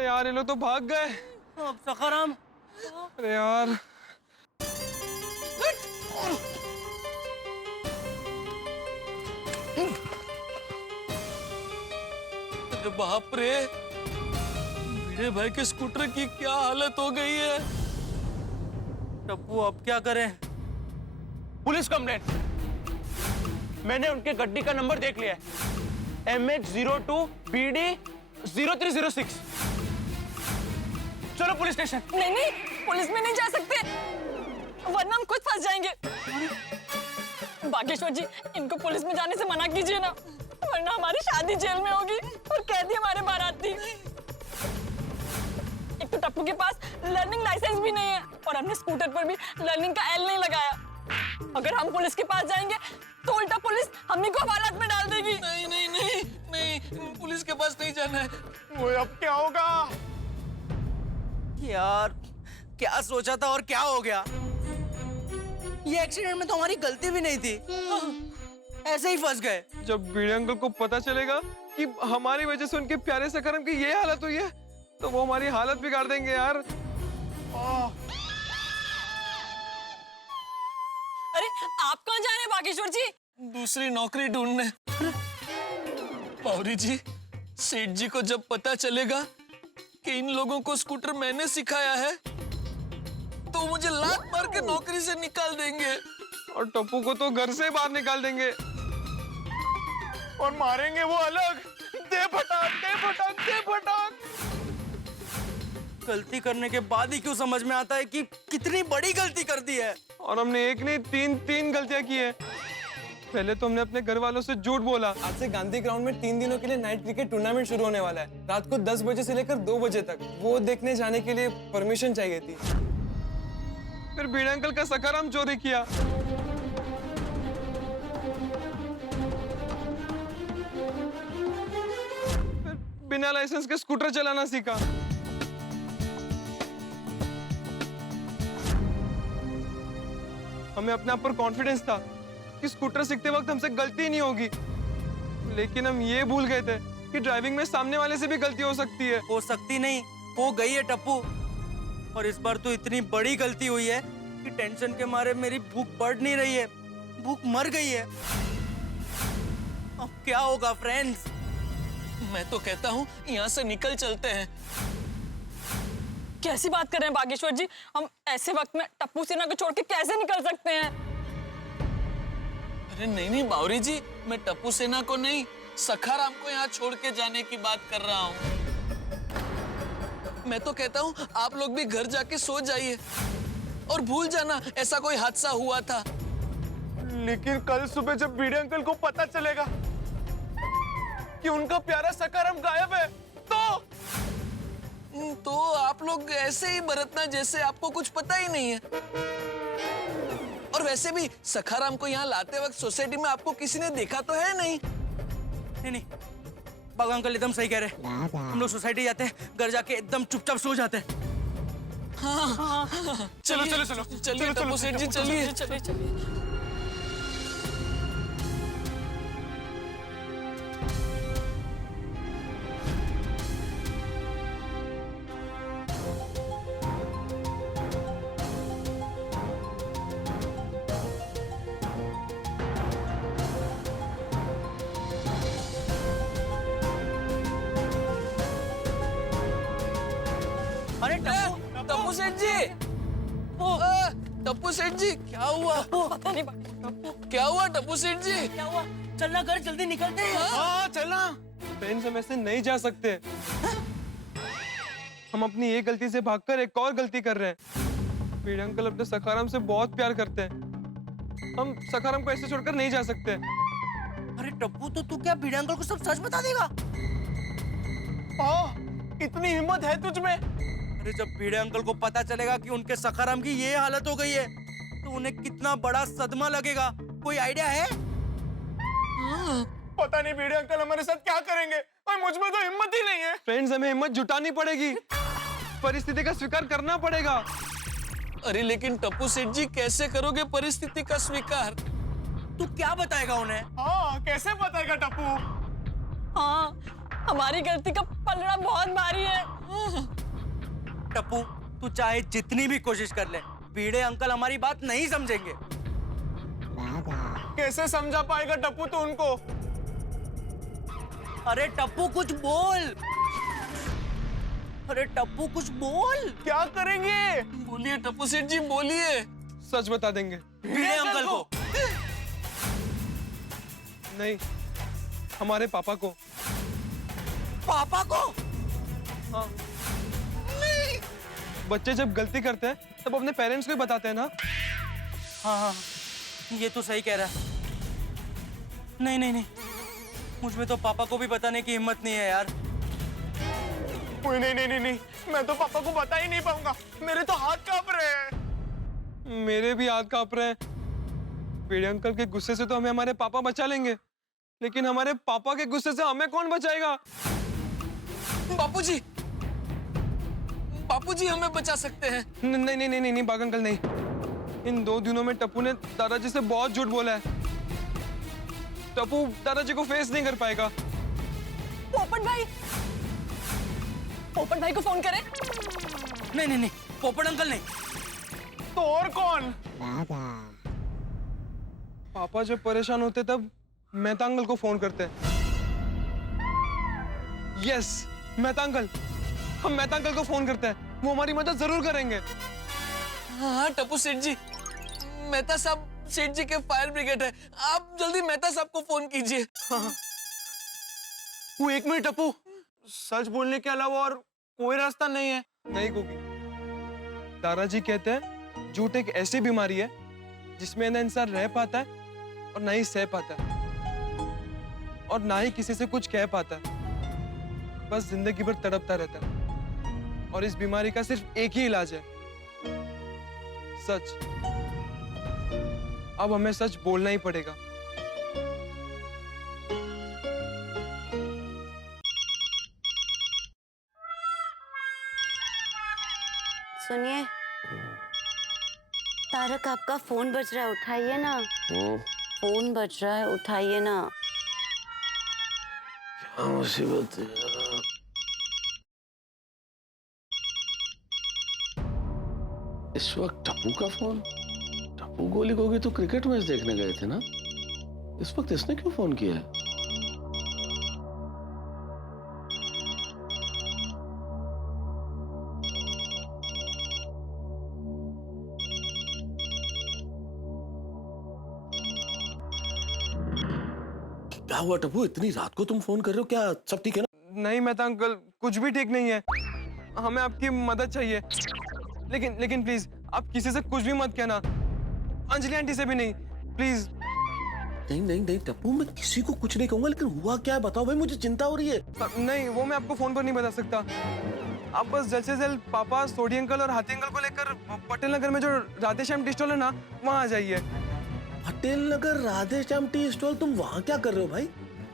यार ये लोग तो भाग गए। अब सखाराम। अरे यार, अरे बाप रे, मेरे भाई के स्कूटर की क्या हालत हो गई है। टप्पू अब क्या करें? Police complaint. मैंने उनके गड्डी का नंबर देख लिया है, MH02 BD 0306। चलो पुलिस स्टेशन। नहीं नहीं, पुलिस में नहीं जा सकते, वरना हम खुद फंस जाएंगे। बागेश्वर जी, इनको पुलिस में जाने से मना कीजिए ना, वरना हमारी शादी जेल में होगी और कैदी हमारे बाराती। एक तो टप्पू के पास लर्निंग लाइसेंस भी नहीं है और हमने स्कूटर पर भी लर्निंग का L नहीं लगाया। अगर हम पुलिस के पास जाएंगे तो उल्टा पुलिस हम ही को हवालात में डाल देगी। नहीं नहीं नहीं नहीं, पुलिस के पास नहीं जाना है। ओए अब क्या होगा? यार क्या सोचा था और क्या हो गया? ये एक्सीडेंट में तो हमारी गलती भी नहीं थी, ऐसे ही फंस गए। जब भिड़े अंकल को पता चलेगा कि हमारी वजह से उनके प्यारे सखाराम की ये हालत हुई है, तो वो हमारी हालत बिगाड़ देंगे यार। अरे आप कहाँ जा रहे हैं बागेश्वर जी? दूसरी नौकरी ढूंढने। पौरी जी, सेठ जी को जब पता चलेगा कि इन लोगों को स्कूटर मैंने सिखाया है तो मुझे लात मार के नौकरी से निकाल देंगे। और टप्पू को तो घर से बाहर निकाल देंगे और मारेंगे वो अलग। दे फटाक, दे फटाक, दे फटाक। गलती करने के बाद ही क्यों समझ में आता है कि कितनी बड़ी गलती कर दी है। और हमने एक नहीं तीन गलतियां की है। पहले तो हमने अपने घर वालों से झूठ बोला। आज से गांधी ग्राउंड में 3 दिनों के लिए नाइट क्रिकेट टूर्नामेंट शुरू होने वाला है, रात को 10 बजे से लेकर 2 बजे तक। वो देखने जाने के लिए परमिशन चाहिए थी। फिर बीड़ा अंकल का सखाराम चोरी किया। फिर बिना लाइसेंस के स्कूटर चलाना सीखा। हमें अपने आप पर कॉन्फिडेंस था कि स्कूटर सीखते वक्त हमसे गलती नहीं होगी, लेकिन हम ये भूल गए थे कि ड्राइविंग में सामने वाले से भी गलती हो सकती है। हो सकती नहीं, हो गई है टप्पू। और इस बार तो इतनी बड़ी गलती हुई है कि टेंशन के मारे मेरी भूख बढ़ नहीं रही है, भूख मर गई है। अब क्या होगा फ्रेंड्स? मैं तो कहता हूँ यहाँ से निकल चलते हैं। कैसी बात कर रहे हैं बागेश्वर जी? हम ऐसे वक्त में टप्पू सेना को छोड़ के कैसे निकल सकते हैं? अरे नहीं बावरी जी, मैं टप्पू सेना को नहीं, सखाराम को यहाँ छोड़ के जाने की बात कर रहा हूँ। मैं तो कहता हूँ आप लोग भी घर जाके सो जाइए और भूल जाना ऐसा कोई हादसा हुआ था। लेकिन कल सुबह जब बीड़े अंकल को पता चलेगा कि उनका प्यारा सखाराम गायब है तो आप लोग ऐसे ही बरतना जैसे आपको कुछ पता ही नहीं है। और वैसे भी सखाराम को यहाँ लाते वक्त सोसाइटी में आपको किसी ने देखा तो है नहीं। नहीं, बाबा अंकल एकदम सही कह रहे हैं। हम लोग सोसाइटी जाते हैं, घर जाके एकदम चुपचाप सो जाते हैं। हाँ। चलिए टप्पू सेठ जी, चलिए। अरे टप्पू सेठ जी, टप्पू सेठ जी, क्या हुआ? पता नहीं क्या हुआ टप्पू सेठ जी? क्या हुआ? चलना घर, जल्दी निकलते हैं। हाँ चलना। फ्रेंड्स, हम ऐसे नहीं जा सकते। हम अपनी एक गलती से भागकर एक और गलती कर रहे हैं। बीड़ा अंकल अपने सखाराम से बहुत प्यार करते हैं। हम सखाराम को ऐसे छोड़कर नहीं जा सकते। अरे टप्पू, तो तू क्या बीड़ा अंकल को सब सच बता देगा? इतनी हिम्मत है तुझ में? अरे जब बीड़े अंकल को पता चलेगा कि उनके सखाराम की ये हालत हो गई है तो उन्हें कितना बड़ा सदमा लगेगा, कोई आइडिया है? पता नहीं बीड़े अंकल हमारे साथ क्या करेंगे, और मुझ में तो हिम्मत ही नहीं है। फ्रेंड्स, हमें हिम्मत जुटानी पड़ेगी, परिस्थिति का स्वीकार करना पड़ेगा। अरे लेकिन टप्पू सेठ जी, कैसे करोगे परिस्थिति का स्वीकार? तू क्या बताएगा उन्हें? हाँ, कैसे बताएगा टप्पू? हाँ, हमारी गलती का पलड़ा बहुत भारी है। टप्पू, तू चाहे जितनी भी कोशिश कर ले, बीड़े अंकल हमारी बात नहीं समझेंगे। कैसे समझा पाएगा टप्पू तो उनको? अरे टप्पू कुछ बोल। अरे टप्पू कुछ बोल। क्या करेंगे? बोलिए टप्पू सेठ जी, बोलिए। सच बता देंगे बीड़े अंकल को। नहीं, हमारे पापा को। पापा को? हाँ। बच्चे जब गलती करते हैं तब अपने पेरेंट्स को ही बताते हैं ना। हाँ, ये तो सही कह रहा है। नहीं, मुझ में तो पापा को भी बताने की हिम्मत नहीं है यार। नहीं, मैं तो पापा को बता ही नहीं पाऊंगा। मेरे तो हाथ कांप रहे हैं। मेरे भी हाथ कांप रहे हैं। बीड़े अंकल के गुस्से से तो हमें हमारे पापा बचा लेंगे, लेकिन हमारे पापा के गुस्से से हमें कौन बचाएगा? बापूजी हमें बचा सकते हैं। नहीं बाग अंकल, नहीं। इन 2 दिनों में टप्पू ने दादाजी से बहुत झूठ बोला है। टप्पू दादाजी को फेस नहीं कर पाएगा। पोपट भाई को फोन करें? नहीं, पोपट अंकल नहीं। तो और कौन? पापा जब परेशान होते तब मेहता अंकल को फोन करते हैं। यस, मेहता अंकल, हम मेहता अंकल को फोन करते हैं, वो हमारी मदद जरूर करेंगे। हाँ टप्पू सेठ जी, मेहता साहब सेठ जी के फायर ब्रिगेड है, आप जल्दी मेहता साहब को फोन कीजिए। हाँ। वो 1 मिनट टप्पू, सच बोलने के अलावा और कोई रास्ता नहीं है। नहीं गोगी, दादाजी कहते हैं झूठ एक ऐसी बीमारी है जिसमें ना इंसान रह पाता है और ना ही सह पाता है और ना ही किसी से कुछ कह पाता है, बस जिंदगी भर तड़पता रहता है। और इस बीमारी का सिर्फ एक ही इलाज है, सच। अब हमें सच बोलना ही पड़ेगा। सुनिए, तारक आपका फोन बज रहा है, उठाइए ना। फोन बज रहा है, उठाइए ना। क्या मुसीबत है यार। इस वक्त टप्पू का फोन? टप्पू गोली गोगी तो क्रिकेट मैच देखने गए थे ना, इस वक्त इसने क्यों फोन किया है? क्या हुआ टप्पू, इतनी रात को तुम फोन कर रहे हो, क्या सब ठीक है ना? नहीं मेहता अंकल, कुछ भी ठीक नहीं है। हमें आपकी मदद चाहिए, लेकिन प्लीज आप किसी से कुछ भी मत कहना, अंजलि आंटी से भी नहीं, प्लीज। नहीं टप्पू, मैं किसी को कुछ नहीं कहूंगा, लेकिन हुआ क्या है बताओ भाई, मुझे चिंता हो रही है। नहीं, वो मैं आपको फोन पर नहीं बता सकता। आप बस जल्द से जल्द पापा, सोडी अंकल और हाथी अंकल को लेकर पटेल नगर में जो राधे श्याम टी स्टॉल है ना, वहाँ आ जाइए। Patel Nagar Radhe Shyam tea stall? तुम वहाँ क्या कर रहे हो भाई?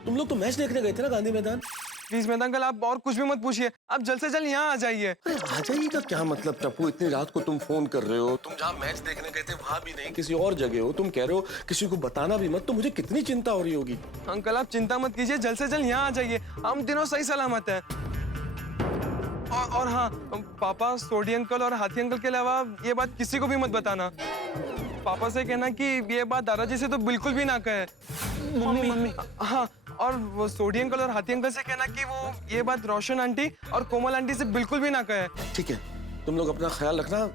तुम लोग तो मैच देखने गए थे ना गांधी मैदान। प्लीज मेहता अंकल, आप और कुछ भी मत पूछिए, आप जल्द से जल्द यहाँ आ जाइए। अरे आ जाइए का क्या मतलब टप्पू, इतनी रात को तुम फोन कर रहे हो, तुम जहाँ मैच देखने गए थे वहाँ भी नहीं, किसी और जगह हो, तुम कह रहे हो किसी को बताना भी मत, तो मुझे कितनी चिंता हो रही होगी। अंकल आप चिंता मत कीजिए, जल्द से जल्द यहाँ आ जाइए, हम तीनों सही सलामत है। और हाँ, पापा, सोडी अंकल और हाथी अंकल के अलावा ये बात किसी को भी मत बताना। पापा से कहना कि ये बात दादाजी से तो बिल्कुल भी ना कहे। मम्मी। हाँ, और वो सोडी अंकल और हाथी अंकल से कहना कि वो ये बात रोशन आंटी और कोमल आंटी से बिल्कुल भी ना कहे। ठीक है, तुम लोग अपना ख्याल रखना,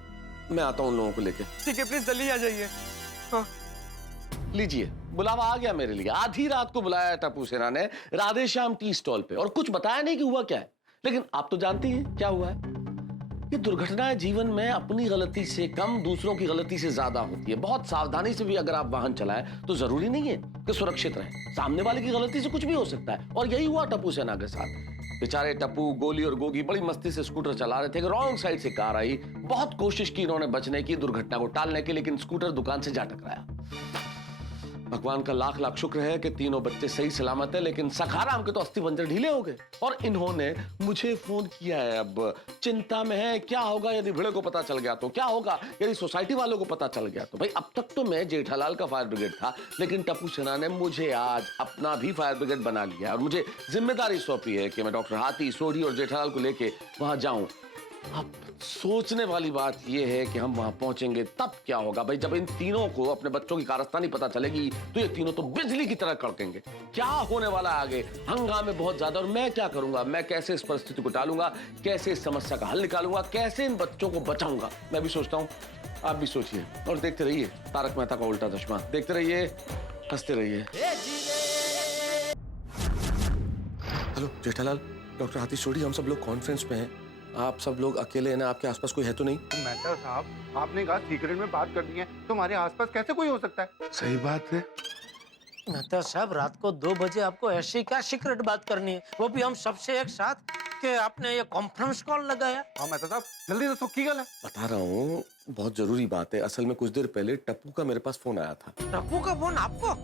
मैं आता हूँ उन लोगों को लेके। ठीक है, प्लीज जल्दी आ जाइए। हाँ। लीजिए, बुलावा आ गया मेरे लिए। आधी रात को बुलाया टप्पू सेना ने राधे श्याम टी स्टॉल पे, और कुछ बताया नहीं कि हुआ क्या है। लेकिन आप तो जानती हैं क्या हुआ है। ये दुर्घटनाएं जीवन में अपनी गलती से कम दूसरों की गलती से ज्यादा होती है। बहुत सावधानी से भी अगर आप वाहन चलाएं तो जरूरी नहीं है कि सुरक्षित रहें, सामने वाले की गलती से कुछ भी हो सकता है। और यही हुआ टप्पू सेना के साथ। बेचारे टप्पू, गोली और गोगी बड़ी मस्ती से स्कूटर चला रहे थे, रॉन्ग साइड से कार आई। बहुत कोशिश की इन्होंने बचने की, दुर्घटना को टालने की, लेकिन स्कूटर दुकान से जा टकराया। भगवान का लाख लाख शुक्र है कि तीनों बच्चे सही सलामत है, लेकिन सखाराम के तो अस्थि पंजर ढीले हो गए। और इन्होंने मुझे फोन किया है, अब चिंता में है क्या होगा यदि भिड़े को पता चल गया तो, क्या होगा यदि सोसाइटी वालों को पता चल गया तो। भाई अब तक तो मैं जेठालाल का फायर ब्रिगेड था, लेकिन टप्पू सेना ने मुझे आज अपना भी फायर ब्रिगेड बना लिया और मुझे जिम्मेदारी सौंपी है कि मैं डॉक्टर हाथी, सोडी और जेठालाल को लेके वहां जाऊं। अब सोचने वाली बात यह है कि हम वहां पहुंचेंगे तब क्या होगा। भाई जब इन तीनों को अपने बच्चों की कारस्तानी पता चलेगी तो ये तीनों तो बिजली की तरह कड़केंगे। क्या होने वाला आगे, हंगामे बहुत ज्यादा। और मैं क्या करूंगा, मैं कैसे इस परिस्थिति को टालूंगा, कैसे इस समस्या का हल निकालूंगा, कैसे इन बच्चों को बचाऊंगा, मैं भी सोचता हूं, आप भी सोचिए। और देखते रहिए तारक मेहता का उल्टा चश्मा, देखते रहिए, हंसते रहिए। हेलो जेठालाल, डॉक्टर हाथी, सोडी, हम सब लोग कॉन्फ्रेंस में हैं। आप सब लोग अकेले हैं ना, आपके आसपास कोई है तो नहीं? मेहता साहब, आपने कहा सीक्रेट में बात करनी है, तुम्हारे आसपास कैसे कोई हो सकता है? सही बात है। मेहता साहब, रात को 2 बजे आपको ऐसी क्या सीक्रेट बात करनी है, वो भी हम सबसे एक साथ, कि आपने ये कॉन्फ्रेंस कॉल लगाया? हाँ मेहता साहब, जल्दी से सुखी गल है। बता रहा हूँ, बहुत जरूरी बात है। असल में कुछ देर पहले टप्पू का मेरे पास फोन आया था। टप्पू का फोन आपको?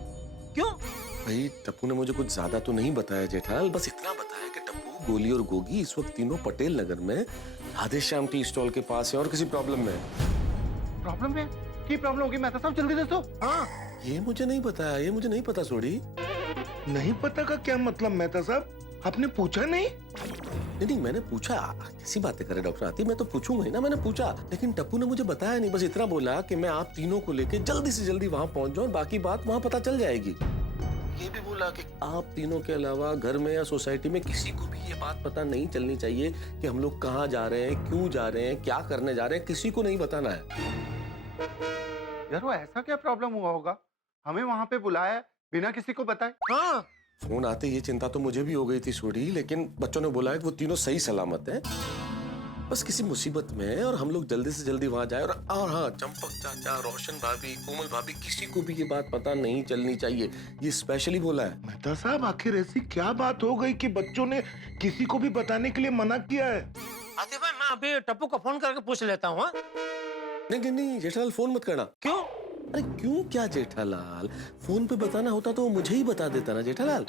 क्यों? भाई टप्पू ने मुझे कुछ ज्यादा तो नहीं बताया जेठालाल, बस इतना बताया कि टप्पू, गोली और गोगी इस वक्त तीनों पटेल नगर में राधे श्याम टी स्टॉल के पास है और किसी प्रॉब्लम में है। प्रॉब्लम में? की प्रॉब्लम होगी मेहता साहब, जल्दी दसो। हाँ, ये मुझे नहीं पता, ये मुझे नहीं पता सोडी। नहीं पता का क्या मतलब मेहता साहब, आपने पूछा नहीं? नहीं, मैंने पूछा। कैसी बातें करे डॉक्टर आती, मैं तो पूछूंगा ही ना, मैंने पूछा, लेकिन टप्पू ने मुझे बताया नहीं, बस इतना बोला कि मैं आप तीनों को लेके जल्दी से जल्दी वहां पहुंच जाऊं, बाकी बात वहां पता चल जाएगी। ये भी बोला कि आप तीनों के अलावा घर में या सोसाइटी में किसी को भी ये बात पता नहीं चलनी चाहिए कि हम लोग कहाँ जा रहे हैं, क्यों जा रहे हैं, क्या करने जा रहे हैं, किसी को नहीं बताना है। यार वो ऐसा क्या प्रॉब्लम हुआ होगा, हमें वहां पे बुलाया है बिना किसी को बताए। हाँ फोन आते ये चिंता तो मुझे भी हो गई थी छोड़ी, लेकिन बच्चों ने बोला है कि वो तीनों सही सलामत हैं, बस किसी मुसीबत में है और हम लोग जल्दी से जल्दी वहां जाए। और हाँ, चंपक चाचा, रोशन भाभी, कोमल भाभी, किसी को भी ये बात पता नहीं चलनी चाहिए, ये स्पेशली बोला है। मेहता साहब, आखिर ऐसी क्या बात हो गई कि बच्चों ने किसी को भी बताने के लिए मना किया है? आतिफ भाई, मैं अभी टप्पू को फोन करके पूछ लेता हूँ। हाँ? नहीं जेठालाल, फोन मत करना। क्यों? अरे क्यों क्या जेठालाल, फोन पे बताना होता तो वो मुझे ही बता देता ना जेठालाल,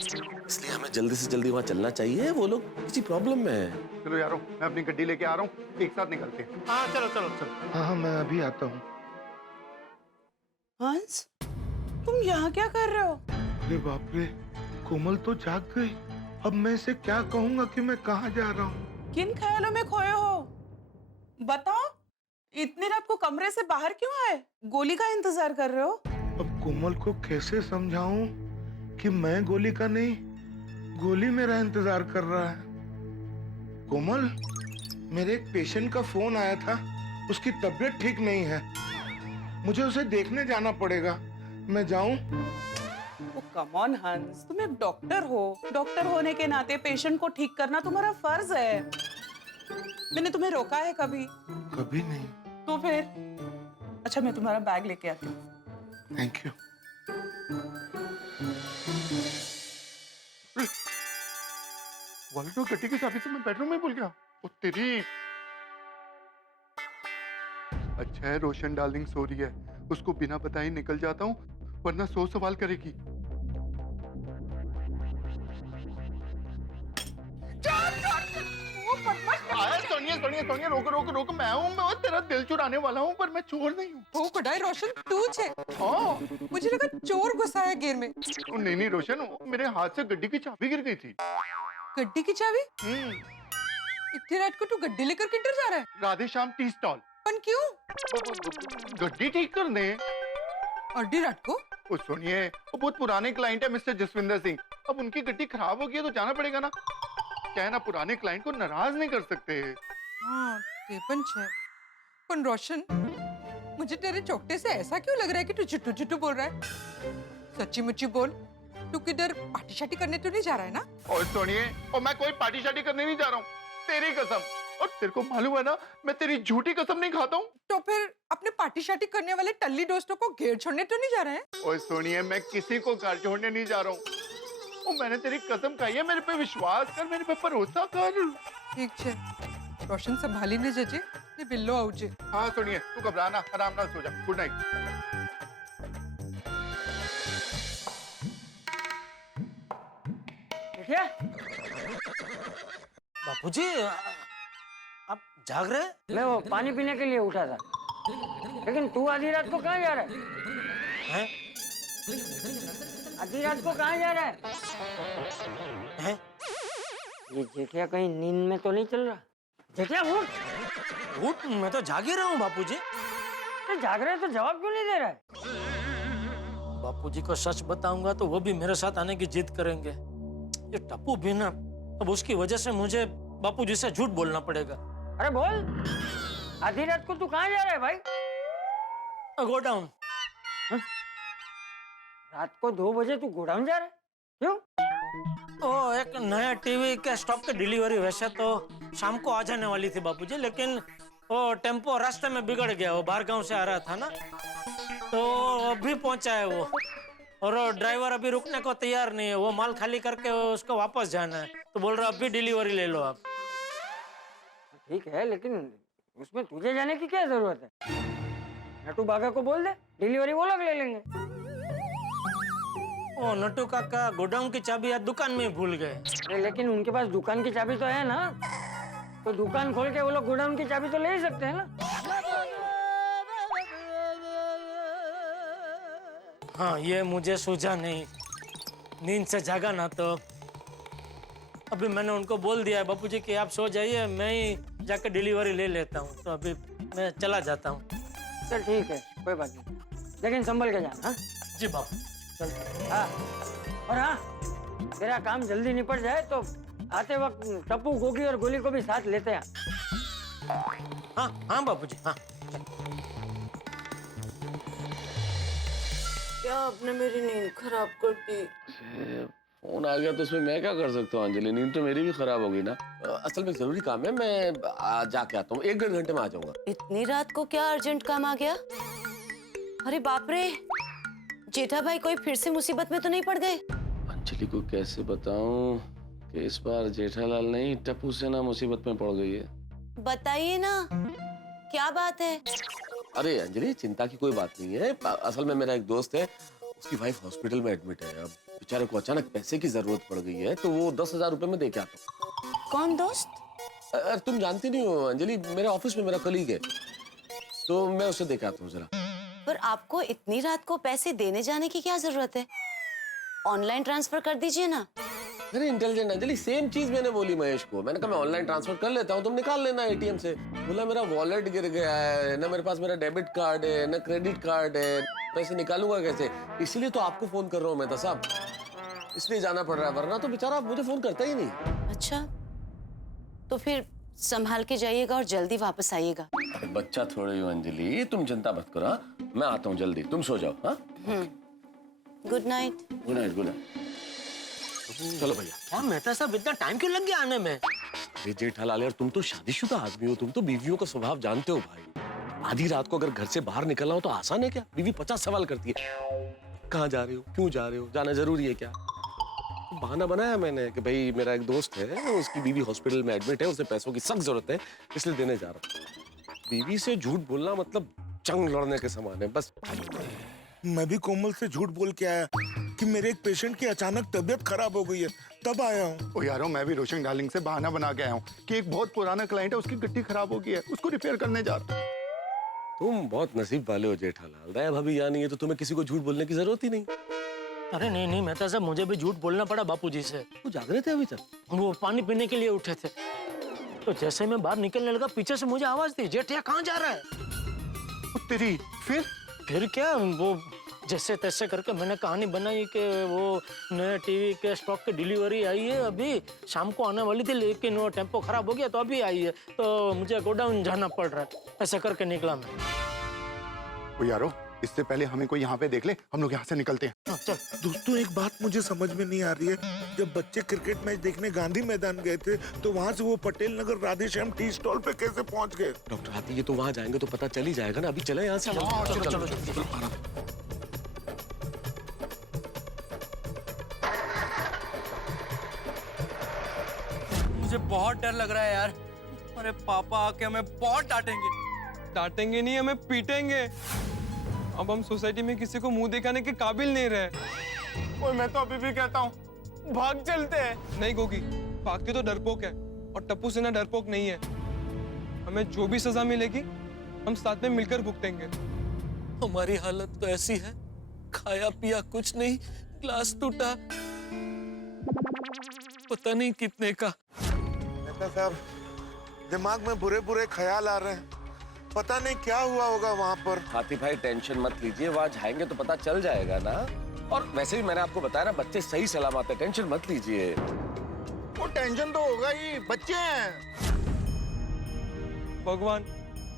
इसलिए हमें जल्दी से जल्दी वहाँ चलना चाहिए, वो लोग किसी प्रॉब्लम में है। चलो यारो, मैं अपनी गड्डी लेके आ रहा हूँ, एक साथ निकलते हैं। हाँ चलो चलो चलो। हाँ मैं अभी आता हूँ। हंस, तुम यहाँ क्या कर रहे हो? अरे बाप रे, कोमल तो जाग गई। अब मैं इसे क्या कहूँगा कि मैं कहाँ जा रहा हूँ? किन ख्यालों में खोए हो? बताओ, इतनी रात को कमरे से बाहर क्यों आए? गोली का इंतजार कर रहे हो? अब कोमल को कैसे समझाऊं कि मैं गोली का नहीं, गोली मेरा इंतजार कर रहा है। कोमल, मेरे एक पेशेंट का फोन आया था, उसकी तबीयत ठीक नहीं है, मुझे उसे देखने जाना पड़ेगा, मैं जाऊं? कम ऑन हंस, तुम एक डॉक्टर हो, डॉक्टर होने के नाते पेशेंट को ठीक करना तुम्हारा फर्ज है। मैंने तुम्हें रोका है कभी? कभी नहीं। तो फिर अच्छा, मैं तुम्हारा बैग लेके आती हूँ। Thank you. वॉलेट और गड्डी की चाबी तो मैं बेडरूम में भूल गया। ओ तेरी। अच्छा है रोशन डार्लिंग सो रही है, उसको बिना बताए निकल जाता हूँ, वरना 100 सवाल करेगी। सोनिया रोको रोको रोको, मैं हूँ, मैं तेरा दिल चुराने वाला हूँ, पर मैं चोर नहीं हूँ। ओ खुदाई रोशन, तू छे? हाँ, मुझे लगा चोर घुसा है गिर में। नहीं नहीं रोशन, मेरे हाथ से गड्डी की चाबी गिर गई थी। गड्डी की चाबी? इतनी रात को तू गड्डी लेकर किधर जा रहा है? Radhe Shyam tea stall. पर क्यों? गड्डी ठीक करने। आधी रात को? ओ सुनिए, वो बहुत पुराने क्लाइंट है मिस्टर जसविंदर सिंह, अब उनकी गड्डी खराब हो गई है तो जाना पड़ेगा ना। क्या है ना, पुराने क्लाइंट को नाराज नहीं कर सकते। हाँ, ते पण छे। पण रोशन, मुझे तेरे चौकटे से ऐसा क्यों लग रहा है कि तू झुट्टू झुट्टू बोल रहा है? सच्ची मुच्ची बोल, तू किधर पार्टी शार्टी करने तो नहीं जा रहा है ना? और सुनिए, और मैं कोई पार्टी शार्टी करने नहीं जा रहा हूँ, तेरी कसम। और तेरे को मालूम है ना, मैं तेरी झूठी कसम नहीं खाता हूँ। तो फिर अपने पार्टी शार्टी करने वाले टल्ली दोस्तों को घेर छोड़ने तो नहीं जा रहे हैं? और सुनिए, मैं किसी को घर छोड़ने नहीं जा रहा हूँ। ओ मैंने तेरी कसम खाई है, मेरे पे विश्वास कर, मेरे पे भरोसा कर। ठीक है, रोशन संभाली ने जजे, ने बिल्लो आउजे। हाँ सुनिए, तू घबराना, आराम से सो जा। Good night. क्या बापूजी, आप जाग रहे? मैं वो पानी पीने के लिए उठा था, लेकिन तू आधी रात को कहाँ जा रहा है? आधी रात को कहाँ जा रहा है? ये जेठिया कहीं नींद में तो नहीं चल रहा? जेठिया उठ। उठ, मैं तो जाग ही रहा हूँ बापूजी। तो जाग रहे तो जवाब क्यों नहीं दे रहा है? बापूजी को सच बताऊंगा तो वो भी मेरे साथ आने की जिद करेंगे। ये टप्पू भी ना, अब उसकी वजह से मुझे बापूजी से झूठ बोलना पड़ेगा। अरे बोल, आधी रात को तू कहाँ जा रहा है भाई? गोडाउन। रात को 2 बजे तू गोडाउन जा रहा है? क्यों? ओ एक नया टीवी के स्टॉक की डिलीवरी वैसे तो शाम को आ जाने वाली थी बापूजी, लेकिन वो टेम्पो रास्ते में बिगड़ गया, वो बाहर गांव से आ रहा था ना, तो अभी पहुंचा है वो, और ड्राइवर अभी रुकने को तैयार नहीं है, वो माल खाली करके उसको वापस जाना है, तो बोल रहा अभी डिलीवरी ले लो आप। ठीक है, लेकिन उसमें तुझे जाने की क्या जरूरत है? नटू बागा को बोल दे, डिलीवरी वो लोग ले लेंगे। ओ नटू काका गोडाउन की चाबी आज दुकान में ही भूल गए। लेकिन उनके पास दुकान की चाबी तो है ना, तो दुकान खोल के वो लोग गोडाउन की चाबी तो ले ही सकते हैं ना। हाँ, ये मुझे सूझा नहीं, नींद से जागा ना तो अभी मैंने उनको बोल दिया है बापूजी कि आप सो जाइए, मैं ही जाकर डिलीवरी ले लेता हूँ। तो अभी मैं चला जाता हूँ। चल ठीक है, कोई बात नहीं, लेकिन संभल के जाना। हाँ जी बापू, चल। हाँ, और हाँ, तेरा काम जल्दी निपट जाए तो आते वक्त टप्पू, गोगी और गोली को भी साथ लेते हैं। हाँ हाँ बापूजी, हाँ। क्या आपने मेरी नींद खराब कर दी? फोन आ गया तो उसमें मैं क्या कर सकता हूँ अंजलि, नींद तो मेरी भी खराब होगी ना। असल में जरूरी काम है, मैं जाके आता हूँ, 1-1.5 घंटे में आ जाऊंगा। इतनी रात को क्या अर्जेंट काम आ गया? अरे बाप रे, जेठा भाई कोई फिर से मुसीबत में तो नहीं पड़ गए? अंजलि को कैसे बताऊं कि इस बार जेठालाल नहीं टप्पू सेना मुसीबत में पड़ गई है। बताइए ना, क्या बात है? अरे अंजलि, चिंता की कोई बात नहीं है। असल में मेरा एक दोस्त है, उसकी वाइफ हॉस्पिटल में एडमिट है। अब बेचारे को अचानक पैसे की जरूरत पड़ गई है, तो वो 10,000 रुपए में दे के आता हूँ। कौन दोस्त? तुम जानती नहीं हो अंजलि, मेरे ऑफिस में मेरा कलीग है, तो मैं उसे दे के आता हूँ जरा। पर आपको इतनी रात को पैसे देने जाने की क्या जरूरत है? ऑनलाइन ट्रांसफर कर दीजिए ना। अरे इंटेलिजेंट अंजलि, सेम चीज मैंने बोली महेश को। मैंने कहा मैं ऑनलाइन ट्रांसफर कर लेता हूँ, तुम निकाल लेना एटीएम से। बोला मेरा वॉलेट गिर गया है, ना मेरे पास मेरा डेबिट कार्ड है, ना क्रेडिट कार्ड है, पैसे निकालूंगा कैसे? इसलिए तो आपको फोन कर रहा हूँ मैं, साहब, इसलिए जाना पड़ रहा है, वरना तो बेचारा मुझे फोन करता ही नहीं। अच्छा, तो फिर संभाल के जाइएगा और जल्दी वापस आइएगा। अरे बच्चा थोड़ी हो अंजलि, तुम चिंता मत करो। मैं आता हूँ जल्दी, तुम सो जाओ। हाँ, good night. Good night, good night. चलो भैया। क्या मेहता साहब, इतना टाइम क्यों लग गया आने में? अरे जेठालाल यार, तुम तो शादीशुदा आदमी हो, तुम तो बीवियों का स्वभाव जानते हो भाई। आधी रात को अगर घर से बाहर निकलना हो तो आसान है क्या? बीवी 50 सवाल करती है, कहाँ जा रहे हो, क्यों जा रहे हो, जाना जरूरी है क्या? बहाना बनाया मैंने कि भाई मेरा एक दोस्त है, उसकी बीवी हॉस्पिटल में एडमिट है, उसे पैसों की सख्त जरूरत है, इसलिए देने जा रहा हूँ। बीवी से झूठ बोलना मतलब जंग लड़ने के समान है। बस मैं भी कोमल से झूठ बोल के आया कि मेरे एक पेशेंट की अचानक तबीयत खराब हो गई है, तब आया हूँ। ओ यारो, मैं भी रोशन डार्लिंग से बहाना बना के आया हूँ कि एक बहुत पुराना क्लाइंट है, उसकी गड्डी खराब हो गई है, उसको रिपेयर करने जा रहा हूँ। तुम बहुत नसीब वाले हो जेठालाल, दया भाभी यहाँ नहीं है तो तुम्हें किसी को झूठ बोलने की जरूरत ही नहीं। अरे नहीं नहीं मेहता साहब, मुझे भी झूठ बोलना पड़ा बापूजी से। वो जाग रहे थे अभी तक? वो पानी पीने के लिए उठे थे, तो जैसे मैं बाहर निकलने लगा, पीछे से मुझे आवाज दी, जेठिया कहाँ जा रहा है? तेरी फिर क्या, वो जैसे तैसे करके मैंने कहानी बनाई कि वो नए टीवी के स्टॉक की डिलीवरी आई है, अभी शाम को आने वाली थी, लेकिन वो टेम्पो खराब हो गया तो अभी आई है, तो मुझे गोडाउन जाना पड़ रहा है। ऐसा करके निकला मैं। ओ यारो, इससे पहले हमें कोई यहाँ पे देख ले, हम लोग यहाँ से निकलते हैं। चल। दोस्तों, एक बात मुझे समझ में नहीं आ रही है, जब बच्चे क्रिकेट मैच देखने गांधी मैदान गए थे तो वहाँ से वो पटेल नगर राधेश्याम टी स्टॉल पे कैसे पहुँच गए? डॉक्टर हाथी, ये तो वहाँ जाएंगे तो पता चल ही जाएगा ना। अभी चले यहाँ से। चलो। मुझे बहुत डर लग रहा है यार। अरे पापा आके हमें बहुत डांटेंगे। डांटेंगे नहीं, हमें पीटेंगे। अब हम सोसाइटी में किसी को मुंह दिखाने के काबिल नहीं रहे। ओए, मैं तो अभी भी कहता हूँ, भाग चलते हैं। नहीं गोगी, भागते तो डरपोक है, और टप्पू सेना डरपोक नहीं है। हमें जो भी सजा मिलेगी हम साथ में मिलकर भुगतेंगे। हमारी हालत तो ऐसी है, खाया पिया कुछ नहीं, ग्लास टूटा पता नहीं कितने का। नेता साहब, दिमाग में बुरे बुरे ख्याल आ रहे हैं, पता नहीं क्या हुआ होगा वहाँ पर। हाथी भाई टेंशन मत लीजिए, वहाँ जाएंगे तो पता चल जाएगा ना। और वैसे भी मैंने आपको बताया ना, बच्चे सही सलामत है, टेंशन मत लीजिए। वो टेंशन तो होगा ही, बच्चे हैं। भगवान,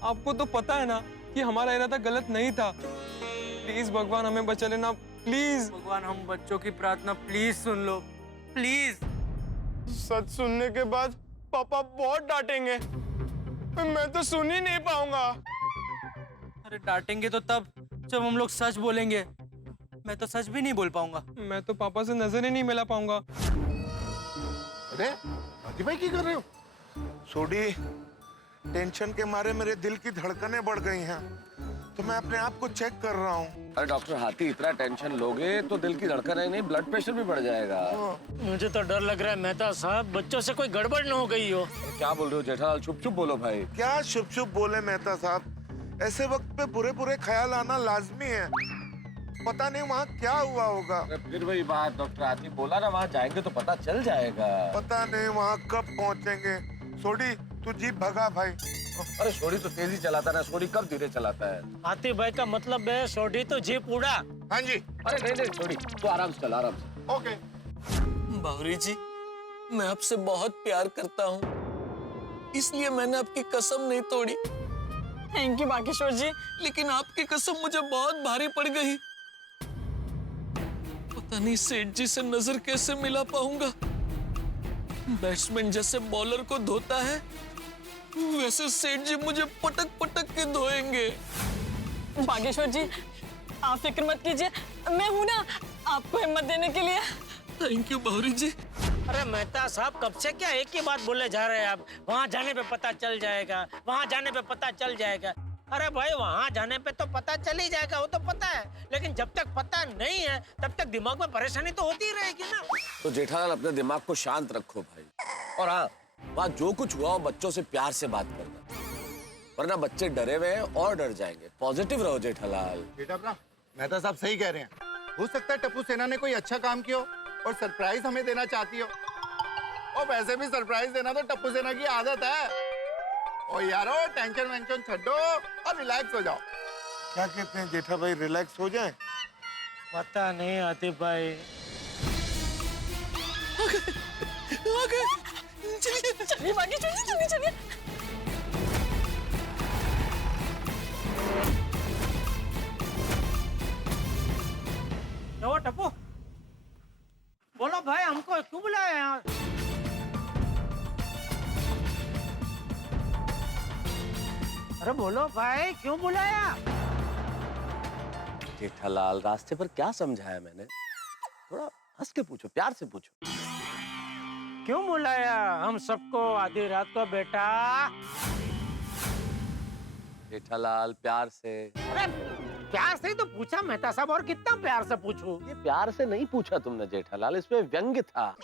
आपको तो पता है ना कि हमारा इरादा गलत नहीं था। प्लीज भगवान, हमें बचा लेना प्लीज। भगवान, हम बच्चों की प्रार्थना प्लीज सुन लो, प्लीज। सच सुनने के बाद पापा बहुत डांटेंगे, मैं तो सुन ही नहीं पाऊंगा। अरे डांटेंगे तो तब जब हम लोग सच बोलेंगे। मैं तो सच भी नहीं बोल पाऊंगा। मैं तो पापा से नजर ही नहीं मिला पाऊंगा। अरे हाथी भाई, क्या कर रहे हो? सोडी, टेंशन के मारे मेरे दिल की धड़कनें बढ़ गई हैं, तो मैं अपने आप को चेक कर रहा हूँ। अरे डॉक्टर हाथी, इतना टेंशन लोगे तो दिल की धड़कन नहीं, ब्लड प्रेशर भी बढ़ जाएगा। मुझे तो डर लग रहा है मेहता साहब, बच्चों से कोई गड़बड़ न हो गई हो। क्या बोल रहे हो जेठालाल, चुप चुप बोलो भाई। क्या चुप चुप बोले मेहता साहब, ऐसे वक्त पे बुरे बुरे ख्याल आना लाजमी है। पता नहीं वहाँ क्या हुआ होगा। फिर वही बात, डॉक्टर आती बोला ना, वहाँ जाएंगे तो पता चल जाएगा। पता नहीं वहाँ कब पहुँचेंगे। सोडी तू जीप भगा भाई। अरे सोडी तो तेजी चलाता ना, सोडी कब धीरे चलाता है। आतिफ भाई का मतलब है सोडी तो जीप उड़ा। हाँ जी। अरे नहीं नहीं सोडी, तू आराम से चल, आराम से। ओके। बावरी जी, मैं आपसे बहुत प्यार करता हूँ, इसलिए मैंने आपकी कसम नहीं तोड़ी। थैंक यू बागेश्वर जी, लेकिन आपकी कसम मुझे बहुत भारी पड़ गई। पता नहीं सेठ जी से नजर कैसे मिला पाऊंगा। बैट्समैन जैसे बॉलर को धोता है, वैसे सेठ जी मुझे पटक पटक के धोएंगे। बागेश्वर जी, आप फिक्र मत कीजिए, मैं हूं ना आपको हिम्मत देने के लिए। थैंक यू बावरी जी। अरे मेहता साहब, कब से क्या एक ही बात बोले जा रहे हैं आप? वहाँ जाने पे पता चल जाएगा, वहाँ जाने पे पता चल जाएगा। अरे भाई वहाँ जाने पे तो पता चल ही जाएगा, वो तो पता है, लेकिन जब तक पता नहीं है तब तक दिमाग में परेशानी तो होती ही रहेगी ना। तो जेठालाल अपने दिमाग को शांत रखो भाई, और हाँ, वहाँ जो कुछ हुआ बच्चों से प्यार से बात करना, वरना बच्चे डरे हुए हैं और डर जाएंगे। पॉजिटिव रहो जेठालाल। बेटा अपना मेहता साहब सही कह रहे हैं। हो सकता है टप्पू सेना ने कोई अच्छा काम किया हो और सरप्राइज हमें देना चाहती हो। और वैसे भी सरप्राइज देना तो टप्पू सेना की आदत है। और यारो टेंशन वेंशन छड्डो और रिलैक्स हो जाओ। क्या कहते हैं जेठा भाई, रिलैक्स हो जाए? पता नहीं आतिफ भाई। चलिए चलिए बागेश्वर जी, चलिए चलिए। वो टप्पू, बोलो भाई, हमको क्यों बुलाया यहाँ? अरे बोलो भाई, क्यों बुलाया? जेठालाल, रास्ते पर क्या समझाया मैंने? थोड़ा हंस के पूछो, प्यार से पूछो। क्यों बुलाया हम सबको आधी रात को बेटा? जेठालाल प्यार से। अरे प्यार से ही तो पूछा मेहता साहब, और कितना प्यार से पूछूं? ये प्यार से नहीं पूछा तुमने जेठालाल, इसमें व्यंग्य था।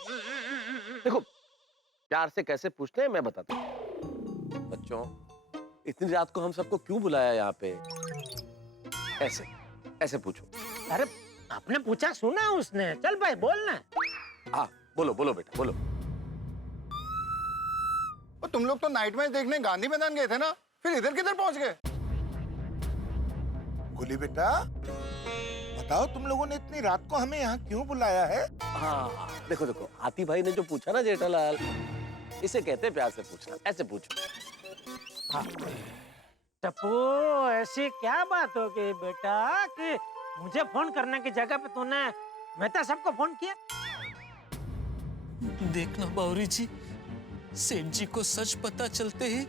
देखो प्यार से कैसे पूछते हैं मैं बताता हूँ। बच्चों, इतनी रात को हम सबको क्यों बुलाया यहाँ पे? ऐसे ऐसे पूछो। अरे आपने पूछा, सुना उसने। चल भाई बोलना। हाँ बोलो बोलो बेटा बोलो। तुम लोग तो नाइट मैच देखने गांधी मैदान गए थे ना, फिर इधर किधर पहुंच गए? गोली बेटा बताओ, तुम लोगों ने इतनी रात को हमें यहाँ क्यों बुलाया है? हाँ देखो देखो, हाथी भाई ने जो पूछा ना जेठालाल, इसे कहते हैं प्यार से पूछना। ऐसे पूछो। हाँ। टप्पू, ऐसी क्या बात हो गई बेटा कि मुझे फोन करने की जगह पे तूने मेहता साहब को फोन किया? देखना बावरी जी, सेठ जी को सच पता चलते ही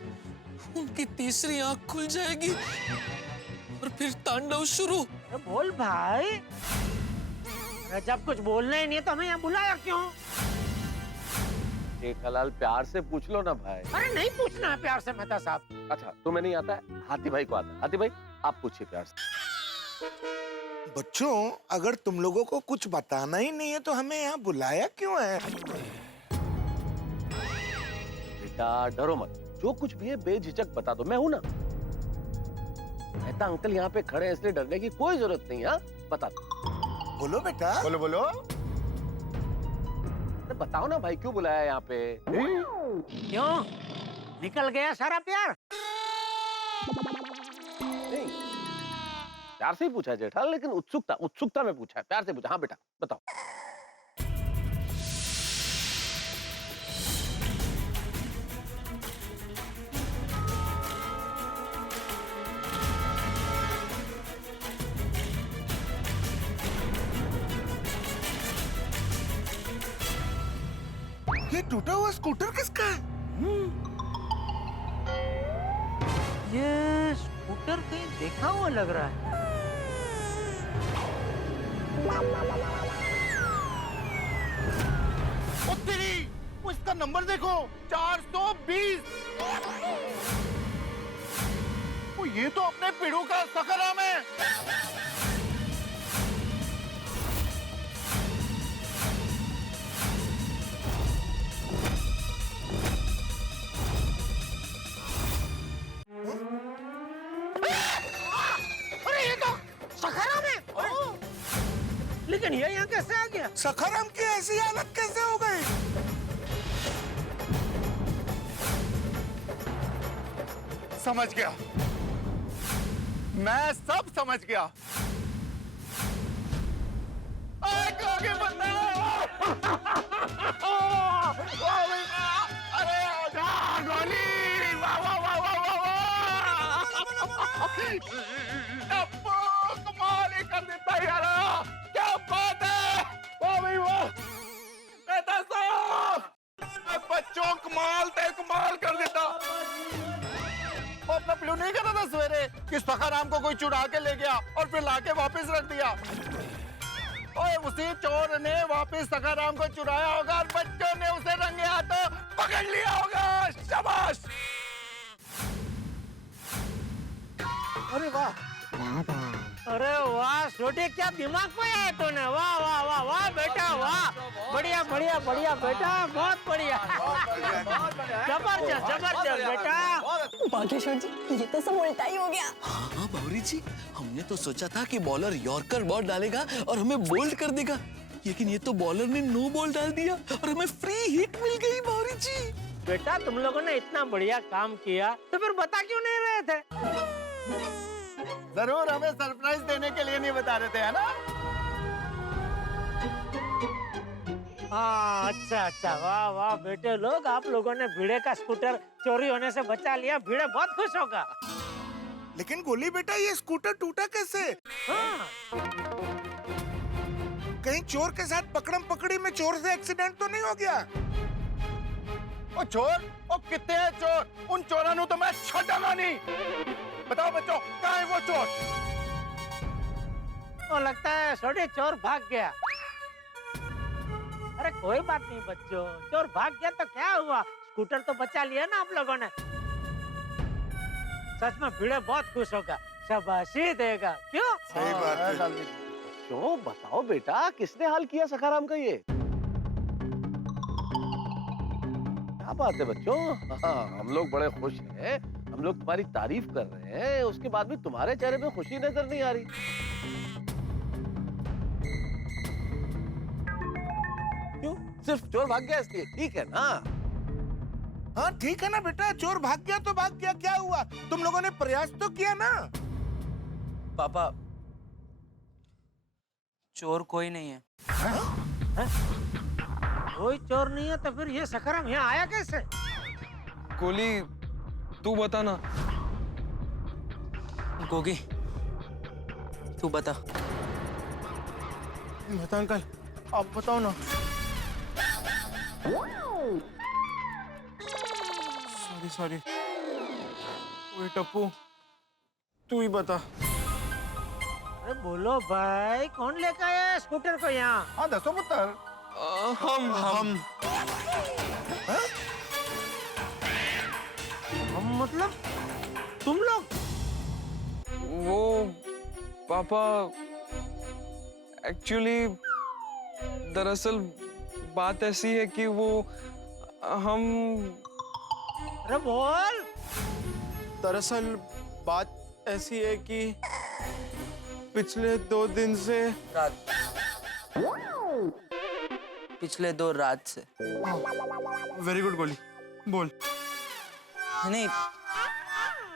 उनकी तीसरी आंख खुल जाएगी और फिर तांडव शुरू। बोल भाई। जब कुछ बोलना ही नहीं है तो हमें यहाँ बुलाया क्यों? जेठालाल प्यार से पूछ लो ना भाई। अरे नहीं पूछना है प्यार से मेहता साहब। अच्छा तुम्हें नहीं आता है, हाथी भाई को आता है। हाथी भाई आप पूछिए प्यार से। बच्चों, अगर तुम लोगों को कुछ बताना ही नहीं है तो हमें यहाँ बुलाया क्यों है? बेटा डरो मत, जो कुछ भी है बेझिझक बता दो, मैं हूं ना। मेहता अंकल यहाँ पे खड़े हैं, इसलिए डरने की कोई जरूरत नहीं। हाँ बता दो। बोलो बेटा। बोलो बोलो। बताओ ना भाई, क्यों बुलाया यहाँ पे? क्यों निकल गया सारा प्यार? नहीं, प्यार से ही पूछा जेठालाल, लेकिन उत्सुकता में पूछा है, प्यार से पूछा। हाँ बेटा बताओ। ये टूटा हुआ स्कूटर किसका है? ये स्कूटर कहीं देखा हुआ लग रहा है। ओ तेरी, उसका नंबर देखो, 420। ओ ये तो अपने पीड़ू का सखराम है। अरे ये तो सखराम है। लेकिन ये यहाँ कैसे आ गया? सखाराम की ऐसी हालत कैसे हो गई? समझ गया, मैं सब समझ गया। आगे अरे गोली, वाह वाह वाह वाह वाह टप्पू, कमाल ही कर देता यार, क्या बात है, वाह भाई वाह। बेटा साहब, बच्चों कमाल कर देता। वो अपना प्लू नहीं कर रहा था सवेरे कि सखाराम को कोई चुरा के ले गया और फिर लाके वापस रख दिया। ओए उसी चोर ने वापस सखाराम को चुराया होगा और बच्चों ने उसे रंगे हाथों पकड़ लिया होगा। शाबाश। अरे वाह, अरे वाह छोटे, क्या दिमाग पे है तूने, वाह वाह वाह वाह बेटा, वाह, बढ़िया बढ़िया बढ़िया बेटा, बहुत बढ़िया, जबरदस्त बेटा। बागेश्वर जी, ये तो सब उल्टा ही हो गया। हाँ बावरी जी, हमने तो सोचा था कि बॉलर यॉर्कर बॉल डालेगा और हमें बोल्ड कर देगा, लेकिन ये तो बॉलर ने नो बॉल डाल दिया और हमें फ्री हिट मिल गई बावरी जी। बेटा तुम लोगों ने इतना बढ़िया काम किया तो फिर बता क्यों नहीं रहे थे? जरूर हमें सरप्राइज देने के लिए नहीं बता रहे थे, है ना? हाँ अच्छा, वाह वाह बेटे लोग, आप लोगों ने भिड़े का स्कूटर चोरी होने से बचा लिया, भिड़े बहुत खुश होगा। लेकिन गोली बेटा, ये स्कूटर टूटा कैसे? हाँ। कहीं चोर के साथ पकड़म पकड़ी में चोर से एक्सीडेंट तो नहीं हो गया? ओ चोर, ओ कितने हैं चोर? उन चोरों तो मैं छटाना नहीं। बताओ बच्चों, कहाँ है वो चोर? तो लगता है छोटे चोर भाग गया। अरे कोई बात नहीं बच्चों, चोर भाग गया तो क्या हुआ, स्कूटर तो बचा लिया ना आप लोगों ने। सच में भिड़े बहुत खुश होगा, शाबाशी देगा, क्यों? सही बात है। क्यों बताओ बेटा, किसने हाल किया सखाराम का ये? क्या बात है बच्चों, हाँ, हम लोग बड़े खुश हैं, हम लोग तुम्हारी तारीफ कर रहे हैं, उसके बाद भी तुम्हारे चेहरे पे खुशी नजर नहीं आ रही। क्यों? सिर्फ चोर भाग गया इसलिए? ठीक है ना? हाँ ठीक है ना बेटा, चोर भाग गया तो भाग गया, क्या हुआ? तुम लोगों ने प्रयास तो किया ना। पापा, चोर कोई नहीं है। कोई चोर नहीं है तो फिर ये सखाराम यहाँ आया कैसे? गोली, तू बता ना। गोगी, तू बता। बता अंकल, आप बताओ ना। सॉरी वही टप्पू, तू ही बता। अरे बोलो भाई, कौन लेकर आया स्कूटर को यहाँ? हाँ दसो पुत्र। हम मतलब तुम लोग? वो पापा, एक्चुअली दरअसल बात ऐसी है कि वो हम, अरे बोल। दरअसल बात ऐसी है कि पिछले 2 दिन से पिछले 2 रात से। वेरी गुड गोली, बोल। नहीं,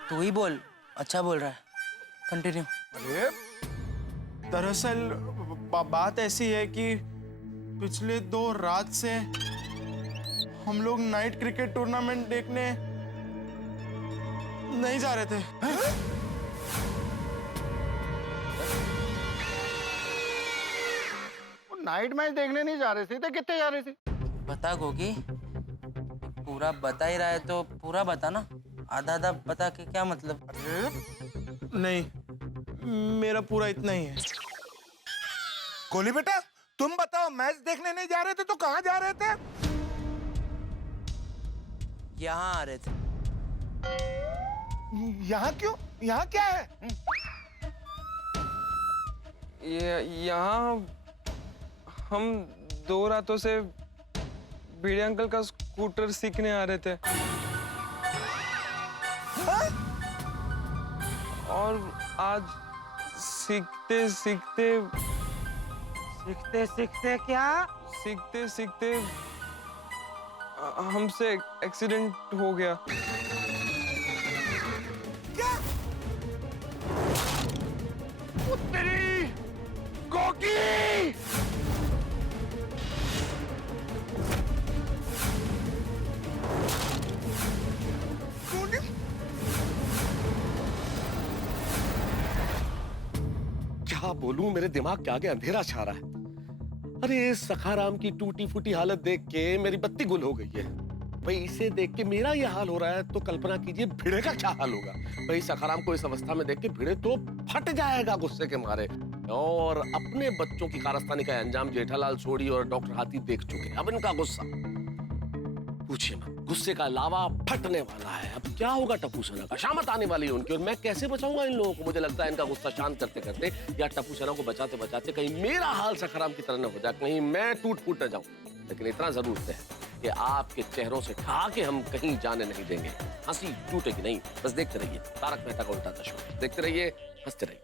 तू ही बोल, अच्छा बोल रहा है, कंटिन्यू। अरे दरअसल बात ऐसी है कि पिछले 2 रात से हम लोग नाइट क्रिकेट टूर्नामेंट देखने नहीं जा रहे थे। वो नाइट मैच देखने नहीं जा रहे थे तो कितने जा रहे थे? बता गोगी, पूरा बता ही रहा है तो पूरा बता ना, आधा आधा बता के क्या मतलब? नहीं, मेरा पूरा इतना ही है। गोली बेटा, तुम बताओ, मैच देखने नहीं जा रहे थे तो कहाँ जा रहे थे? यहाँ आ रहे थे। यहाँ क्यों? यहाँ क्या है? यहाँ हम 2 रातों से भिड़े अंकल का स्कूटर सीखने आ रहे थे। और आज सीखते सीखते सीखते सीखते क्या? सीखते सीखते हमसे एक्सीडेंट हो गया। तेरी गोगी! क्या बोलूं, मेरे दिमाग के आगे अंधेरा छा रहा है। अरे इस सखाराम की टूटी फूटी हालत देख के मेरी बत्ती गुल हो गई है। भाई इसे देख के मेरा ये हाल हो रहा है तो कल्पना कीजिए भिड़े का क्या हाल होगा। भाई सखाराम को इस अवस्था में देख के भिड़े तो फट जाएगा गुस्से के मारे। और अपने बच्चों की कारस्तानी का अंजाम जेठालाल सोढ़ी और डॉक्टर हाथी देख चुके हैं। अब इनका गुस्सा पूछिए मत, गुस्से का लावा फटने वाला है। अब क्या होगा टप्पू सेना का? शामत आने वाली है उनकी और मैं कैसे बचाऊंगा इन लोगों को? मुझे लगता है इनका गुस्सा शांत करते करते या टप्पू सेना को बचाते बचाते कहीं मेरा हाल सखाराम की तरह न हो जाए, कहीं मैं टूट फूट न जाऊं। लेकिन इतना जरूर है कि आपके चेहरों से ठा के हम कहीं जाने नहीं देंगे। हंसी टूटेगी नहीं, बस देखते रहिए तारक मेहता का उल्टा चश्मा। देखते रहिए, हंसते रहिए।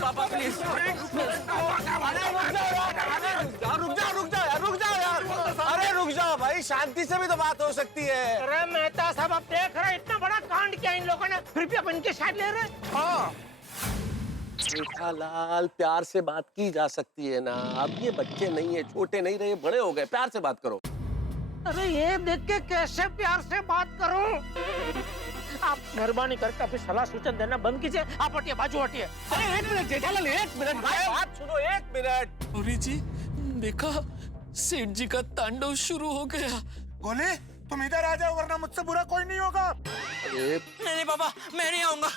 पापा प्लीज रुक जाओ यार। अरे रुक जाओ भाई, शांति से भी तो बात हो सकती है। अरे मेहता साहब, अब देख रहे इतना बड़ा कांड किया इन लोगों ने, फिर भी अपन के साथ ले रहे। हाँ जेठालाल, प्यार से बात की जा सकती है ना। अब ये बच्चे नहीं है, छोटे नहीं रहे, बड़े हो गए, प्यार से बात करो। अरे ये देख के कैसे प्यार से बात करूं? आप मेहरबानी करके अपनी सलाह सूचन देना बंद कीजिए। आप हटिए, बाजू हटिए। अरे एक मिनट जेठालाल, एक मिनट भाई, बात सुनो एक मिनट। गौरी जी देखा, सेठ जी का तांडव शुरू हो गया। गोली तुम इधर आ जाओ वरना मुझसे बुरा कोई नहीं होगा। नहीं पापा, मैं नहीं आऊंगा।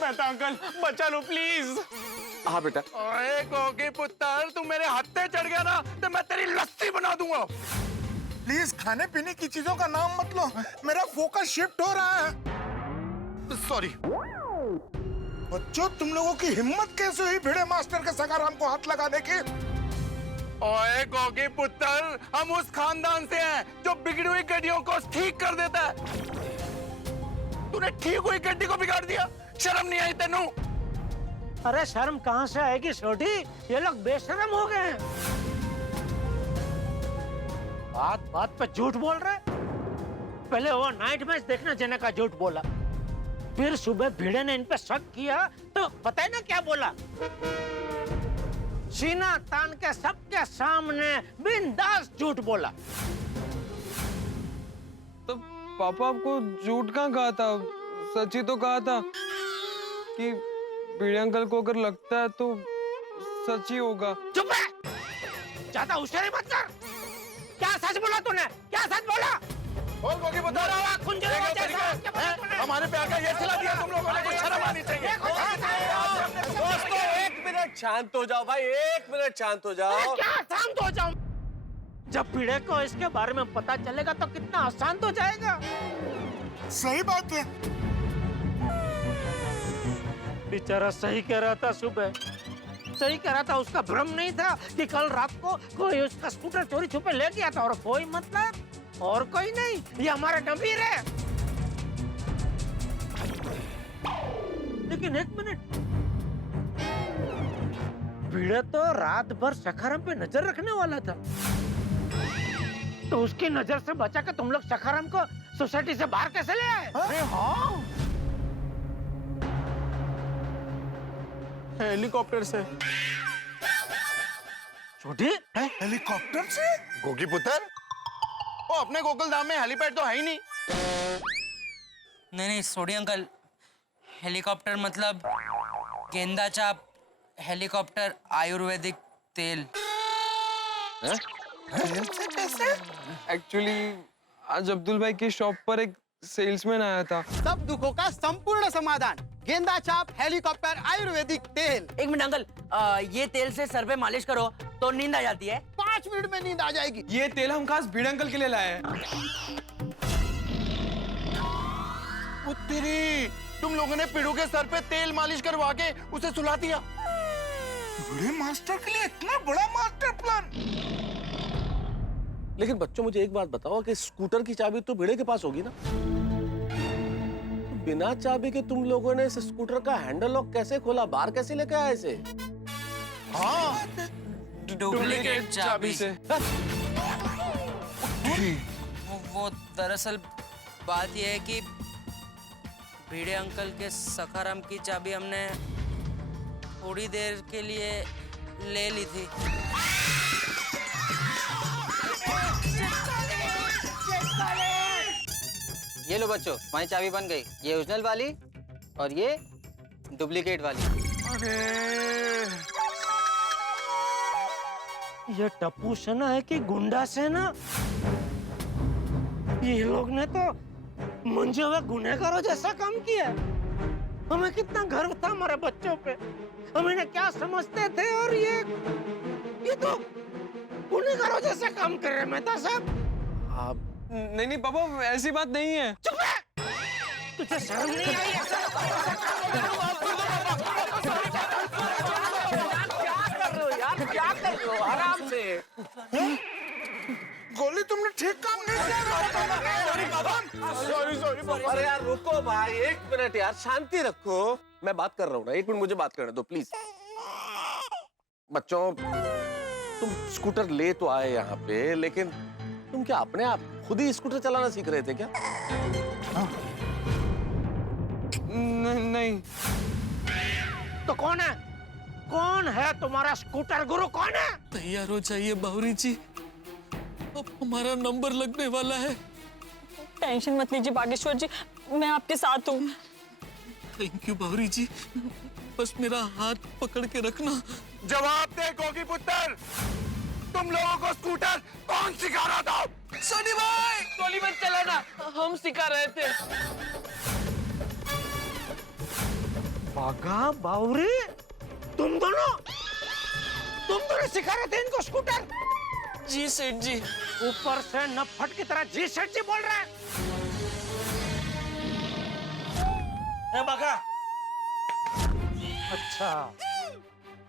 मेहता अंकल बचा लो प्लीज। हाँ बेटा। अरे गोगी पुत्र, तू मेरे हत्थे चढ़ गया ना तो मैं तेरी लस्सी बना दूंगा। प्लीज खाने पीने की चीजों का नाम मत लो, मेरा फोकस शिफ्ट हो रहा है। सॉरी बच्चों, तुम लोगों की हिम्मत कैसे हुई भिड़े मास्टर के सखाराम को हाथ लगाने की? ओए गोगी पुत्र, हम उस खानदान से हैं जो बिगड़ी हुई गड्डियों को ठीक कर देता है। तूने ठीक हुई गड्डी को बिगाड़ दिया, शर्म नहीं आई तेनू? अरे शर्म कहाँ से आएगी छोटी, ये लोग बेशर्म हो गए हैं। बात बात पे झूठ बोल रहे। पहले वो नाइट मैच देखने जाने का झूठ बोला, फिर सुबह भिड़े ने इन पे शक किया तो पता है ना क्या बोला? सीना तान के सबके सामने बिंदास झूठ बोला। तो पापा आपको झूठ कहाँ कहा था? सच ही तो कहा था कि भिड़े अंकल को अगर लगता है तो सच ही होगा। चुप है, ज्यादा होशियारी मत कर। क्या सच बोला तूने? क्या सच बोला? बोल गोगी पुत्र, हमारे पे आकर ये सिला दिया तुम लोगों ने, कुछ शर्म आनी चाहिए। दोस्तों एक मिनट शांत हो जाओ भाई, एक मिनट शांत हो जाओ। क्या शांत हो जाऊं? जब भिड़े को इसके बारे में पता चलेगा तो कितना अशांत हो जाएगा। सही बात है। बेचारा सही कह रहा था, सुबह सही कह रहा था। उसका भ्रम नहीं था कि कल रात को कोई उसका स्कूटर चोरी छुपे ले गया था, और कोई मतलब और कोई नहीं, ये हमारा नबीर है। लेकिन एक मिनट, भिड़े तो रात भर सखाराम पे नजर रखने वाला था, तो उसकी नजर से बचा के तुम लोग सखाराम को सोसाइटी से बाहर कैसे ले आए? अरे हाँ, हेलीकॉप्टर से। छोटी हेलीकॉप्टर से? गोगी पुत्र, वो अपने गोकुलधाम में हेलीपैड तो है ही नहीं। नहीं सोडी अंकल, हेलीकॉप्टर मतलब गेंदा चाप हेलीकॉप्टर आयुर्वेदिक तेल। तेल से कैसे? एक्चुअली आज अब्दुल भाई की शॉप पर एक सेल्समैन आया था। सब दुखों का संपूर्ण समाधान, गेंदा चाप हेलीकॉप्टर आयुर्वेदिक तेल। एक मिनट अंकल, ये तेल से सर पे मालिश करो तो नींद आ जाती है। 5 मिनट में नींद आ जाएगी। ये तेल हम खास भिड़े अंकल के लिए लाए हैं। उत्तरी, तुम लोगों ने पीड़ू के सर पे तेल मालिश करवा के उसे सुला दिया। बड़े मास्टर के लिए इतना बड़ा मास्टर प्लान। लेकिन बच्चों मुझे एक बात बताओ कि स्कूटर की चाबी तो भिड़े के पास होगी ना? बिना चाबी के तुम लोगों ने इस स्कूटर का हैंडल लॉक कैसे खोला? बाहर कैसे लेके आए इसे? हाँ, डुप्लीकेट चाबी से। वो दरअसल बात यह है कि भिड़े अंकल के सखाराम की चाबी हमने थोड़ी देर के लिए ले ली थी। ये लो बच्चों, तुम्हारी चाबी बन गई। ये ओरिजिनल वाली और ये डुप्लीकेट वाली। ये टप्पू सेना है कि गुंडा सेना? ये लोग ने तो मंजे हुए गुनहगारों जैसा काम किया। हमें कितना गर्व था हमारे बच्चों पे, हम इन्हें क्या समझते थे, और ये तो गुनहगारों जैसा काम कर रहे हैं मेहता साहब। नहीं नहीं पापा, ऐसी बात नहीं है। चुप है, तुझे शर्म नहीं आई? क्या कर रहे हो? आराम से। गोली तुमने ठीक काम नहीं किया। अरे यार रुको भाई, एक मिनट यार, शांति रखो। मैं बात कर रहा हूँ ना, एक मिनट मुझे बात करने दो प्लीज। बच्चों, तुम स्कूटर ले तो आए यहाँ पे, लेकिन तुम क्या अपने आप खुद ही स्कूटर चलाना सीख रहे थे क्या? नहीं। तो कौन है? कौन है तुम्हारा स्कूटर गुरु? कौन है? तैयार हो जाइए बावरी जी, अब हमारा नंबर लगने वाला है। टेंशन मत लीजिए बागेश्वर जी, मैं आपके साथ हूँ। थैंक यू बावरी जी, बस मेरा हाथ पकड़ के रखना। जवाब दे गोगी पुत्र, तुम लोगों को स्कूटर कौन सिखा रहा था? सोनी भाई, गोली मत चलाना, हम सिखा रहे थे। बागा बावरी, तुम दोनों सिखा रहे थे इनको स्कूटर? जी सेठ जी। ऊपर से नफट की तरह जी सेठ जी बोल रहे हैं। ए बागा, अच्छा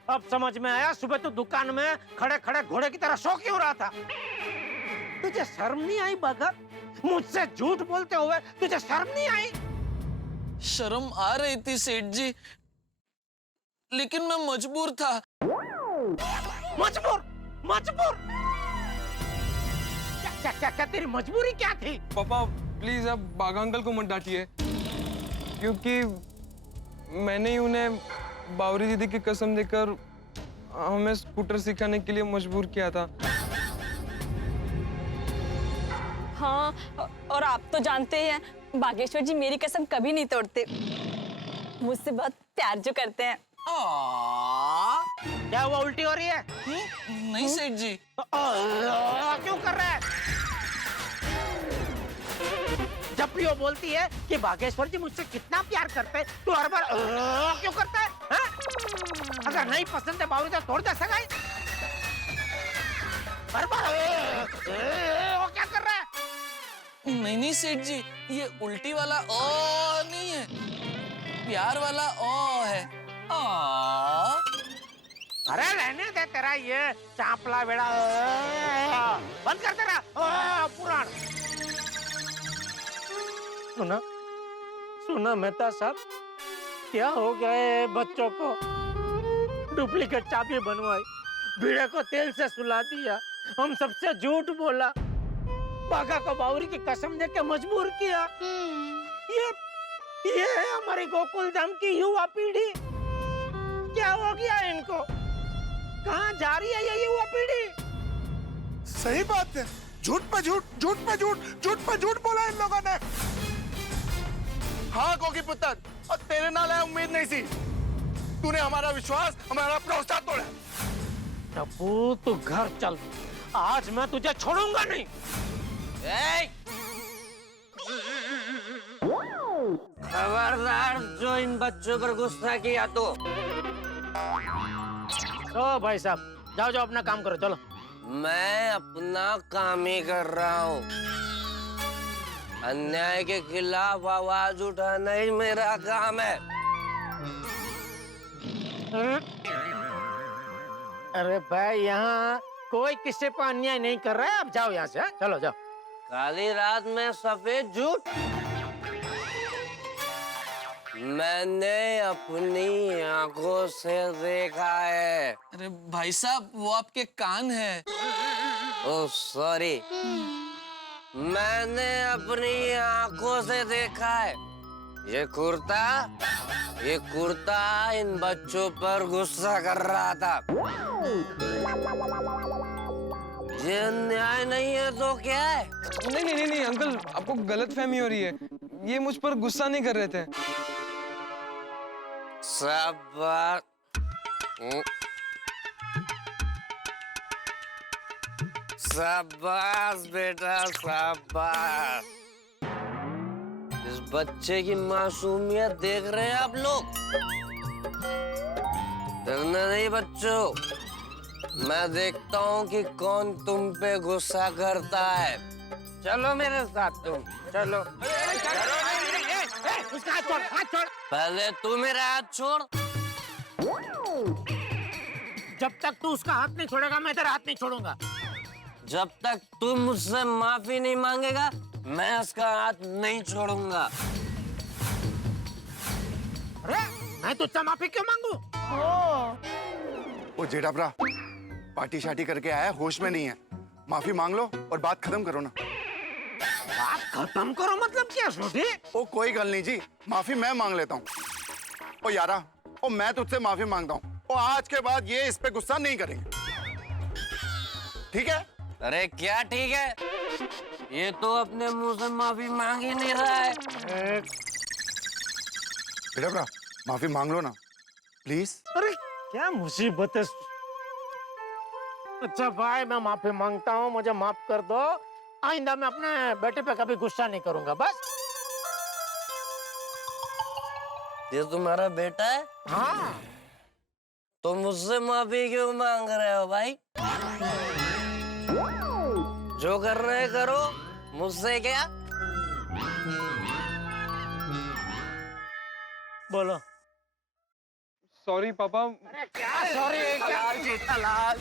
अब समझ में आया। सुबह तो दुकान में खड़े खड़े घोड़े की तरह शो क्यों रहा था? तुझे शर्म नहीं आई बागा? मुझसे झूठ बोलते हुए तुझे शर्म नहीं आई? शर्म आ रही थी सेठ जी, लेकिन मैं मजबूर था। मजबूर? क्या तेरी मजबूरी क्या थी? पापा प्लीज आप बागा अंकल को मत डांटिए, क्योंकि मैंने ही उन्हें बावरी दीदी की कसम देकर हमें स्कूटर सिखाने के लिए मजबूर किया था। हाँ, और आप तो जानते हैं बागेश्वर जी मेरी कसम कभी नहीं तोड़ते। मुझसे बहुत प्यार जो करते हैं। क्या हुआ, उल्टी हो रही है? नहीं सेठ जी। क्यों कर रहा है? जब भी वो बोलती है कि बागेश्वर जी मुझसे कितना प्यार करते हैं, तो हर बार क्यों करता है? अगर नहीं पसंद है बावरी तो तोड़ दे सगाई। हर बार वो क्या कर रहा है? नहीं सेठ जी, ये उल्टी वाला ओ नहीं है, प्यार वाला ओ है। अरे रहने दे तेरा ये चापला बेड़ा, बंद कर तेरा पुराण। सुना मेहता साहब, क्या हो गया है बच्चों को? डुप्लीकेट चाबी बनवाई, भिड़े को तेल से सुला दिया, हम सबसे झूठ बोला, बागा को बावरी की कसम देके मजबूर किया। ये है हमारी गोकुल धाम की युवा पीढ़ी। क्या हो गया इनको? कहाँ जा रही है ये युवा पीढ़ी? सही बात है, झूठ पे झूठ, झूठ पे झूठ, झूठ पे झूठ बोला इन लोगों ने। हाँ गोगी पुत्र, और तेरे नाल है उम्मीद नहीं सी। तूने हमारा विश्वास, हमारा भरोसा तोड़ा। टप्पू तू घर चल, आज मैं तुझे छोड़ूंगा नहीं। खबरदार जो इन बच्चों पर गुस्सा किया तो। भाई साहब जाओ जाओ अपना काम करो, चलो। मैं अपना काम ही कर रहा हूँ। अन्याय के खिलाफ आवाज उठाना ही मेरा काम है। अरे भाई यहाँ कोई किसी पर अन्याय नहीं कर रहा है, अब जाओ यहाँ से। हाँ? चलो जाओ। काली रात में सफेद झूठ, मैंने अपनी आंखों से देखा है। अरे भाई साहब वो आपके कान है। ओह सॉरी, मैंने अपनी आंखों से देखा है। ये कुर्ता इन बच्चों पर गुस्सा कर रहा था। ये अन्याय नहीं है तो क्या है? नहीं अंकल, आपको गलतफहमी हो रही है। ये मुझ पर गुस्सा नहीं कर रहे थे। शाबाश। शाबाश बेटा, शाबाश। इस बच्चे की मासूमियत देख रहे हैं आप लोग? डरना नहीं बच्चों, मैं देखता हूँ कि कौन तुम पे गुस्सा करता है। चलो मेरे साथ, तुम चलो। उसका हाथ छोड़, हाथ छोड़। पहले तू मेरा हाथ छोड़। जब तक तू उसका हाथ नहीं छोड़ेगा मैं तेरा हाथ नहीं छोड़ूंगा। जब तक तू मुझसे माफी नहीं मांगेगा मैं उसका हाथ नहीं छोड़ूंगा। अरे मैं तुझसे माफी क्यों मांगू? ओ जेठाभरा, पार्टी शार्टी करके आया, होश में नहीं है। माफी मांग लो और बात खत्म करो ना। बात खत्म करो मतलब क्या छोटी? ओ कोई गल नहीं जी, माफी मैं मांग लेता हूँ। ओ यारा, ओ मैं तुझसे माफी मांगता हूँ। ओ आज के बाद ये इस पे गुस्सा नहीं करेंगे, ठीक है? अरे क्या ठीक है? ये तो अपने मुंह से माफी मांग ही नहीं रहा है। जेठाभरा, माफी मांग लो ना प्लीज। अरे क्या मुसीबत है। अच्छा भाई, मैं माफी मांगता हूँ, मुझे माफ कर दो। आइंदा मैं अपने बेटे पे कभी गुस्सा नहीं करूंगा, बस। ये तुम्हारा बेटा है? हाँ। तो मुझसे माफी क्यों मांग रहे हो भाई? जो कर रहे करो, मुझसे क्या? बोलो। सॉरी पापा। अरे क्या सॉरी?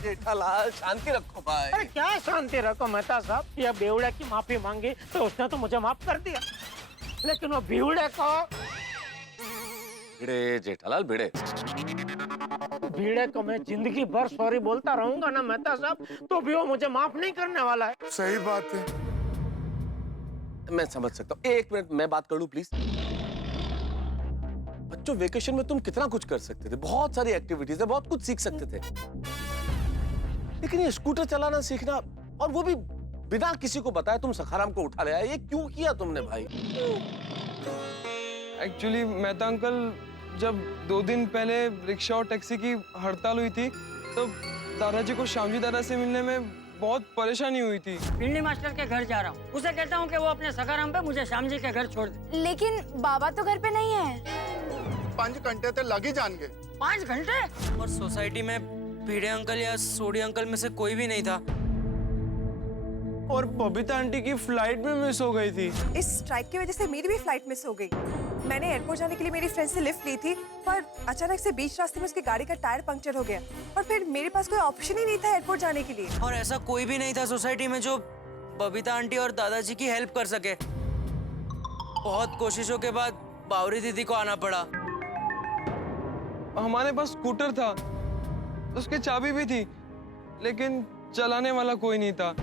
जेठालाल शांति रखो भाई। अरे क्या शांति रखो मेहता साहब? ये बेवड़े की माफी मांगी तो उसने तो मुझे माफ कर दिया, लेकिन वो बेवड़े को भिड़े जेठालाल भिड़े। भीड़े को मैं जिंदगी भर सॉरी बोलता रहूंगा ना मेहता साहब, तो भी वो मुझे माफ नहीं करने वाला है। सही बात है। मैं समझ सकता हूँ। एक मिनट मैं बात कर लूं प्लीज। बच्चों, वेकेशन में तुम कितना कुछ कर सकते थे, बहुत सारी एक्टिविटीज है, बहुत कुछ सीख सकते थे। लेकिन ये स्कूटर चलाना सीखना, और वो भी बिना किसी को बताए तुम सखाराम को उठा ले आए, ये क्यों किया तुमने भाई? एक्चुअली मेहता अंकल, जब 2 दिन पहले रिक्शा और टैक्सी की हड़ताल हुई थी तो दादाजी को श्यामजी दादा से मिलने में बहुत परेशानी हुई थी। पिंडी मास्टर के घर जा रहा हूँ, उसे कहता हूँ कि वो अपने सखाराम पे मुझे श्यामजी के घर छोड़ दे। लेकिन बाबा तो घर पे नहीं है। 5 घंटे तो लग ही जाएंगे। 5 घंटे? और सोसाइटी में भिड़े अंकल या सोडी अंकल में से कोई भी नहीं था। और बबीता आंटी की फ्लाइट भी मिस हो गई थी। इस स्ट्राइक की वजह से मेरी भी फ्लाइट मिस हो गई। मैंने एयरपोर्ट जाने के लिए मेरी फ्रेंड से लिफ्ट ली थी, पर अचानक से बीच रास्ते में उसकी गाड़ी का टायर पंक्चर हो गया और फिर मेरे पास कोई ऑप्शन ही नहीं था एयरपोर्ट जाने के लिए। और ऐसा कोई भी नहीं था सोसाइटी में जो बबीता आंटी और दादाजी की हेल्प कर सके। बहुत कोशिशों के बाद बावरी दीदी को आना पड़ा। हमारे पास स्कूटर था, उसकी चाबी भी थी, लेकिन चलाने वाला कोई नहीं था।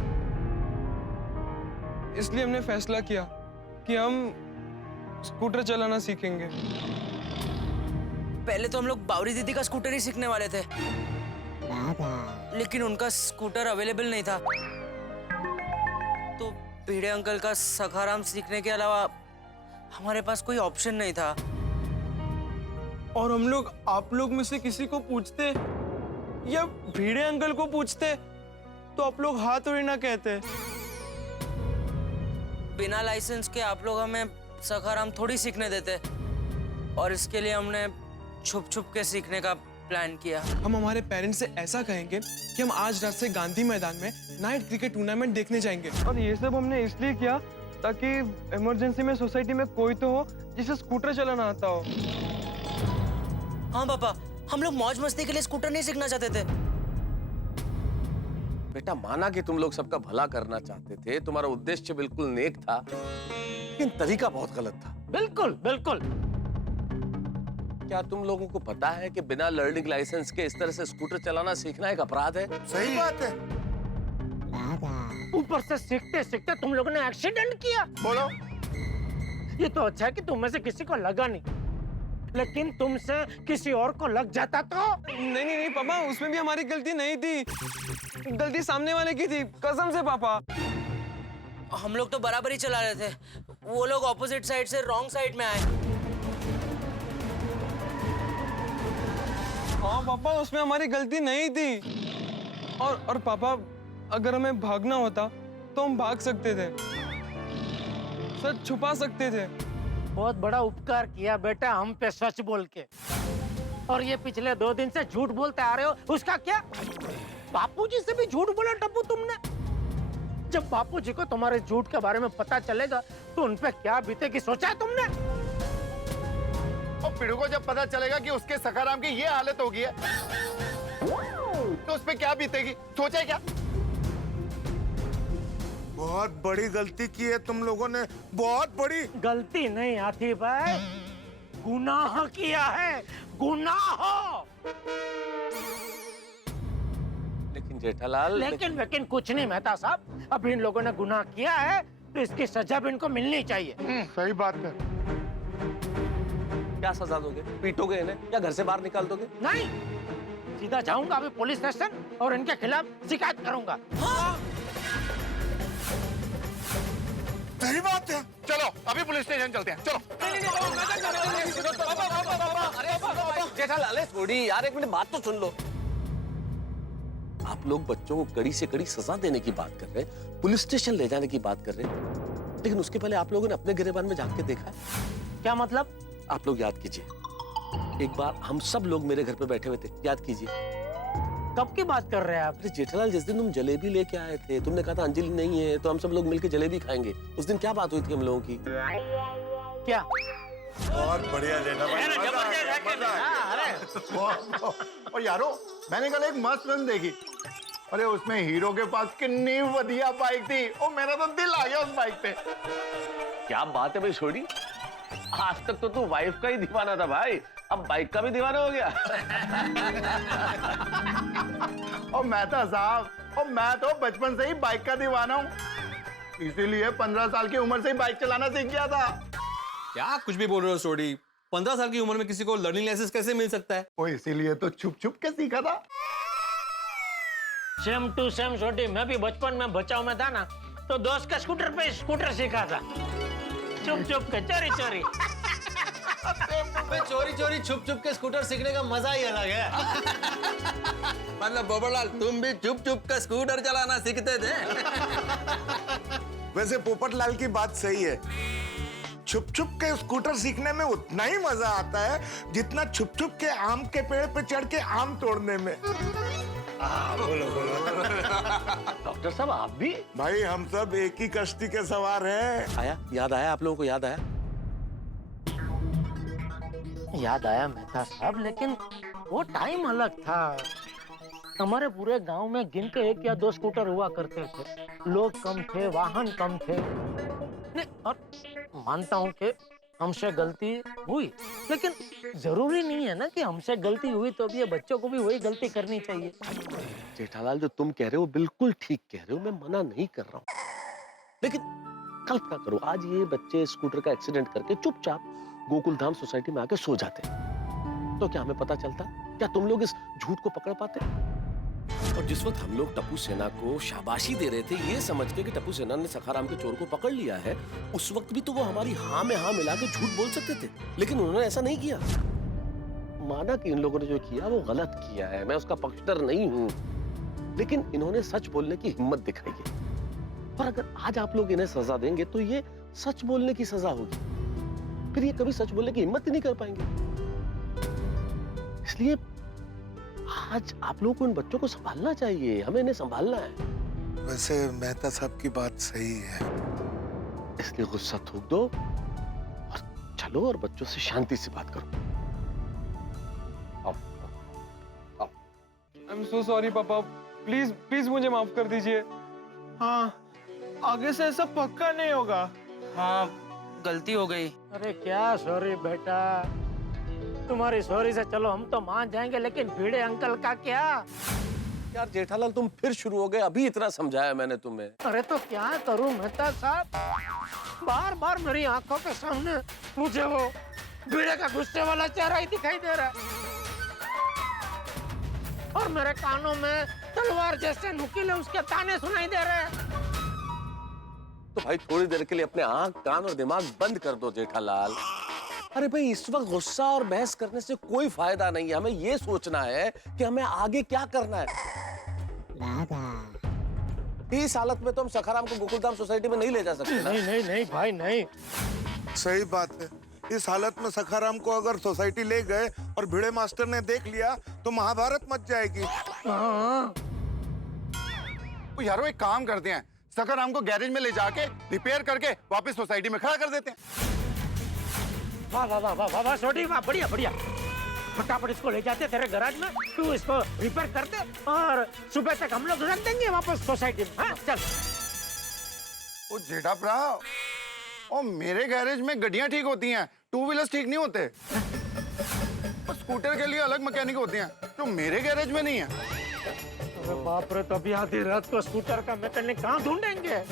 इसलिए हमने फैसला किया कि हम स्कूटर चलाना सीखेंगे। पहले तो हम लोग बावरी दीदी का स्कूटर ही सीखने वाले थे, लेकिन उनका स्कूटर अवेलेबल नहीं था। तो भिड़े अंकल का सखाराम सीखने के अलावा हमारे पास कोई ऑप्शन नहीं था। और हम लोग आप लोग में से किसी को पूछते या भिड़े अंकल को पूछते तो आप लोग हाँ थोड़ी ना कहते। बिना लाइसेंस के आप लोग हमें सखाराम थोड़ी सीखने देते, और इसके लिए हमने छुप छुप के सीखने का प्लान किया। हम हमारे पेरेंट्स से ऐसा कहेंगे कि हम आज रात से गांधी मैदान में नाइट क्रिकेट टूर्नामेंट देखने जाएंगे। और ये सब हमने इसलिए किया ताकि इमरजेंसी में सोसाइटी में कोई तो हो जिसे स्कूटर चलाना आता हो। हाँ पापा, हम लोग मौज मस्ती के लिए स्कूटर नहीं सीखना चाहते थे। बेटा माना कि तुम लोग सबका भला करना चाहते थे, तुम्हारा उद्देश्य बिल्कुल नेक था, लेकिन तरीका बहुत गलत था। बिल्कुल बिल्कुल। क्या तुम लोगों को पता है कि बिना लर्निंग लाइसेंस के इस तरह से स्कूटर चलाना सीखना एक अपराध है? सही बात है। ऊपर से सीखते सीखते तुम लोगों ने एक्सीडेंट किया। बोलो। ये तो अच्छा है कि तुम में से किसी को लगा नहीं, लेकिन तुमसे किसी और को लग जाता तो। नहीं पापा, उसमें भी हमारी गलती नहीं थी, गलती सामने वाले की थी, कसम से पापा। हम लोग तो बराबर ही चला रहे थे, वो लोग ऑपोजिट साइड से रॉन्ग साइड में आए। हाँ पापा, उसमें हमारी गलती नहीं थी। और पापा, अगर हमें भागना होता तो हम भाग सकते थे, सच छुपा सकते थे। बहुत बड़ा उपकार किया बेटा हम पे सच बोल के। और ये पिछले 2 दिन से झूठ बोलते आ रहे हो, उसका क्या? बापूजी से भी झूठ बोला टप्पू तुमने। जब बापूजी को तुम्हारे झूठ के बारे में पता चलेगा तो उन पे क्या बीतेगी सोचा है तुमने? और पिड़ू को जब पता चलेगा कि उसके सखाराम की ये हालत होगी है, तो उस पे क्या बीतेगी सोचा है क्या? बहुत बड़ी गलती की है तुम लोगों ने, बहुत बड़ी। गलती नहीं आती भाई, गुनाह किया है, गुनाह। लेकिन जेठालाल, लेकिन कुछ नहीं मेहता साहब, अब इन लोगों ने गुनाह किया है तो इसकी सजा भी इनको मिलनी चाहिए। सही बात है। क्या सजा दोगे? पीटोगे इन्हें या घर से बाहर निकाल दोगे? नहीं, सीधा जाऊंगा अभी पुलिस स्टेशन और इनके खिलाफ शिकायत करूंगा। हाँ? सही बात है। चलो अभी पुलिस स्टेशन चलते हैं, चलो। जेठालाल छोड़ी यार, एक मिनट बात तो सुन लो। आप लोग बच्चों को कड़ी से कड़ी सजा देने की बात कर रहे हैं, पुलिस स्टेशन ले जाने की बात कर रहे हैं, लेकिन उसके पहले आप लोगों ने अपने गिरेबान में झांक के देखा है? क्या मतलब? आप लोग याद कीजिए, एक बार हम सब लोग मेरे घर पे बैठे हुए थे, याद कीजिए। कब की बात कर रहे हैं आप? अरे जेठालाल, जिस दिन तुम जलेबी लेके आए थे, तुमने कहा था अंजलि नहीं है तो हम सब लोग मिलकर जलेबी खाएंगे। उस दिन क्या बात हुई थी हम लोगों की? क्या? बहुत बढ़िया और यारो, मैंने कल एक मस्त फिल्म देखी, अरे उसमें हीरो के पास कितनी बढ़िया बाइक थी, और मेरा तो दिल आ गया उस बाइक पे। क्या बात है भाई छोड़ी, आज तक तो तू वाइफ का ही दीवाना था भाई, अब बाइक का भी दीवाना हो गया। और मेहता साहब, और मैं तो बचपन से ही बाइक का दीवाना हूँ, इसीलिए 15 साल की उम्र से ही बाइक चलाना सीख गया था। क्या कुछ भी बोल रहे हो सोडी? 15 साल की उम्र में किसी को लर्निंग लाइसेंस कैसे मिल सकता है? वो इसीलिए तो छुप छुप के सीखा था। सेम टू सेम छोटी, मैं भी बचपन में बचाव में था ना, तो दोस्त के स्कूटर पे स्कूटर सीखा था, चुप चुप के, चोरी चोरी। चोरी चोरी छुप छुप के स्कूटर सीखने का मजा ही अलग है। मतलब बोबरलाल, तुम भी छुप छुप के स्कूटर चलाना सीखते थे? वैसे पोपटलाल की बात सही है, छुप छुप के स्कूटर सीखने में उतना ही मजा आता है जितना छुप छुप के आम के पेड़ पे चढ़ के आम तोड़ने में। बोलो बोलो। डॉक्टर साहब आप भी? भाई हम सब एक ही कश्ती के सवार हैं। आया, याद आया आप लोगों को? याद आया? याद आया मेहता साहब, लेकिन वो टाइम अलग था। हमारे पूरे गांव में गिन के 1 या 2 स्कूटर हुआ करते थे, लोग कम थे, वाहन कम थे। नहीं, और मानता हूँ कि हमसे गलती हुई, लेकिन जरूरी नहीं है ना कि हमसे गलती हुई तो अब ये बच्चों को भी वही गलती करनी चाहिए। जेठालाल, जो तुम कह रहे हो बिल्कुल ठीक कह रहे हो, मैं मना नहीं कर रहा हूँ, लेकिन कल्पना करो आज ये बच्चे स्कूटर का एक्सीडेंट करके चुपचाप गोकुलधाम सोसाइटी में आके सो जाते, तो क्या हमें पता चलता? क्या तुम लोग इस झूठ को पकड़ पाते? और जिस वक्त हम लोग टप्पू सेना को शाबाशी दे रहे थे ये समझ के कि टप्पू सेना ने सखाराम के चोर को पकड़ लिया है, उस वक्त भी तो वो हमारी हाँ में हाँ मिला के झूठ बोल सकते थे, लेकिन उन्होंने ऐसा नहीं किया। माना कि इन लोगों ने जो किया वो गलत किया है, मैं उसका पक्षधर नहीं हूँ, लेकिन इन्होंने सच बोलने की हिम्मत दिखाई है। और अगर आज आप लोग इन्हें सजा देंगे तो ये सच बोलने की सजा होगी, फिर ये कभी सच बोलने की हिम्मत ही नहीं कर पाएंगे। इसलिए आज आप लोगों को इन बच्चों को संभालना चाहिए, हमें इन्हें संभालना है। वैसे मेहता साहब की बात सही है। इसलिए गुस्सा थूक दो और चलो और बच्चों से शांति से बात करो। आई एम सो सॉरी पापा, प्लीज प्लीज मुझे माफ कर दीजिए। हाँ, आगे से ऐसा पक्का नहीं होगा। हाँ, गलती हो गई। अरे क्या सॉरी बेटा, तुम्हारी सॉरी से चलो हम तो मान जाएंगे, लेकिन भिड़े अंकल का क्या? यार जेठालाल तुम फिर शुरू हो गए, अभी इतना समझाया मैंने तुम्हें। अरे तो क्या करूं मेहता साहब, बार बार मेरी आंखों के सामने मुझे वो भिड़े का गुस्से वाला चेहरा ही दिखाई दे रहा है, और मेरे कानों में तलवार जैसे नुकीले उसके ताने सुनाई दे रहे हैं। तो भाई थोड़ी देर के लिए अपने आंख कान और दिमाग बंद कर दो जेठालाल। अरे भाई इस वक्त गुस्सा और बहस करने से कोई फायदा नहीं है, हमें ये सोचना है कि हमें आगे क्या करना है। इस हालत में तो हम सखाराम को गोकुलधाम सोसाइटी में नहीं ले जा सकते। नहीं नहीं नहीं भाई नहीं। सही बात है, इस हालत में सखाराम को अगर सोसाइटी ले गए और भिड़े मास्टर ने देख लिया तो महाभारत मच जाएगी। तो यारो एक काम करते हैं, सखाराम को गैरेज में ले जाके रिपेयर करके वापस सोसाइटी में खड़ा कर देते हैं। वाह वाह वाह वाह वाह छोटी वाह, बढ़िया बढ़िया। फटाफट इसको ले जाते तेरे गैराज में, तू इसको रिपेयर कर दे और सुबह तक हम लोग रख देंगे वापस सोसाइटी में। हाँ चल। ओ जेठा भरा, ओ मेरे गैरेज में गाड़ियां ठीक होती हैं, टू व्हीलर्स ठीक नहीं होते। और स्कूटर के लिए अलग मैकेनिक होते हैं जो मेरे गैरेज में नहीं है। अरे बाप रे, तो अभी आधी रात को स्कूटर का मैकेनिक कहाँ ढूंढेंगे?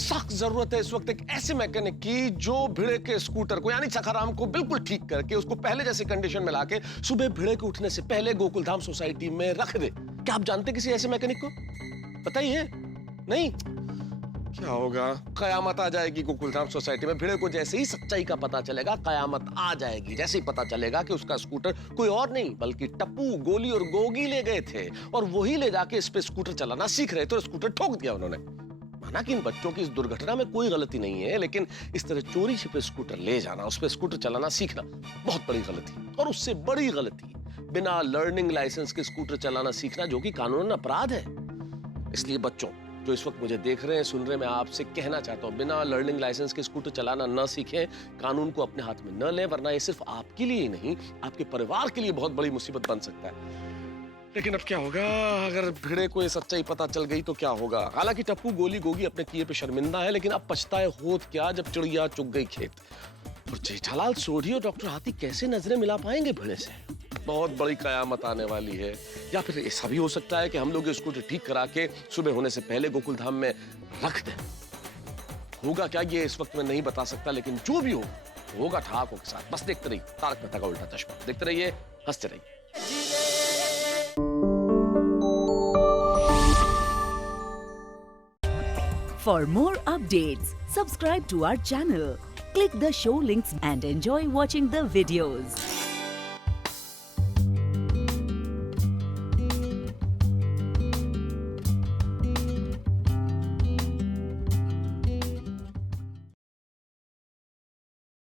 सख्त जरूरत है इस वक्त एक ऐसे मैकेनिक की जो भिड़े के स्कूटर को यानी सखाराम को बिल्कुल ठीक करके उसको पहले जैसे कंडीशन में लाके सुबह भिड़े के उठने से पहले गोकुलधाम सोसाइटी में रख दे। क्या आप जानते किसी ऐसे मैकेनिक को? बताइए। नहीं? क्या होगा? कयामत आ जाएगी गोकुलधाम सोसाइटी में। भिड़े को जैसे ही सच्चाई का पता चलेगा कयामत आ जाएगी। जैसे ही पता चलेगा कि उसका स्कूटर कोई और नहीं बल्कि टप्पू, गोली और गोगी ले गए थे और वही ले जाके इस पे स्कूटर चलाना सीख रहे थे और स्कूटर ठोक दिया उन्होंने। माना कि इन बच्चों की इस दुर्घटना में कोई गलती नहीं है, लेकिन इस तरह चोरी छिपे स्कूटर ले जाना, उस पे स्कूटर चलाना सीखना बहुत बड़ी गलती। और उससे बड़ी गलती बिना लर्निंग लाइसेंस के स्कूटर चलाना सीखना, जो कि कानूनन अपराध है। इसलिए बच्चों जो इस वक्त मुझे देख रहे हैं, सुन रहे हैं, मैं आपसे कहना चाहता हूं बिना लर्निंग लाइसेंस के स्कूटर चलाना न सीखें, कानून को अपने हाथ में न लें, वरना ये सिर्फ आपके लिए ही नहीं आपके परिवार के लिए बहुत बड़ी मुसीबत बन सकता है। लेकिन अब क्या होगा अगर भिड़े को ये सच्चाई पता चल गई तो क्या होगा? हालांकि टप्पू, गोली, गोगी अपने किए पे शर्मिंदा है, लेकिन अब पछताए होत क्या जब चिड़िया चुग गई खेत। और जेठालाल सोढ़ी और डॉक्टर हाथी कैसे नजरें मिला पाएंगे भिड़े से? बहुत बड़ी कयामत आने वाली है। या फिर ऐसा भी हो सकता है कि हम लोग स्कूटर ठीक करा के सुबह होने से पहले गोकुलधाम में रख दें। होगा क्या ये इस वक्त मैं नहीं बता सकता, लेकिन जो भी हो होगा ठहाकों के साथ। बस देखते रहिए तारक मेहता का उल्टा चश्मा, देखते रहिए, हंसते रहिए। For more updates, subscribe to our channel, click the show links and enjoy watching the videos.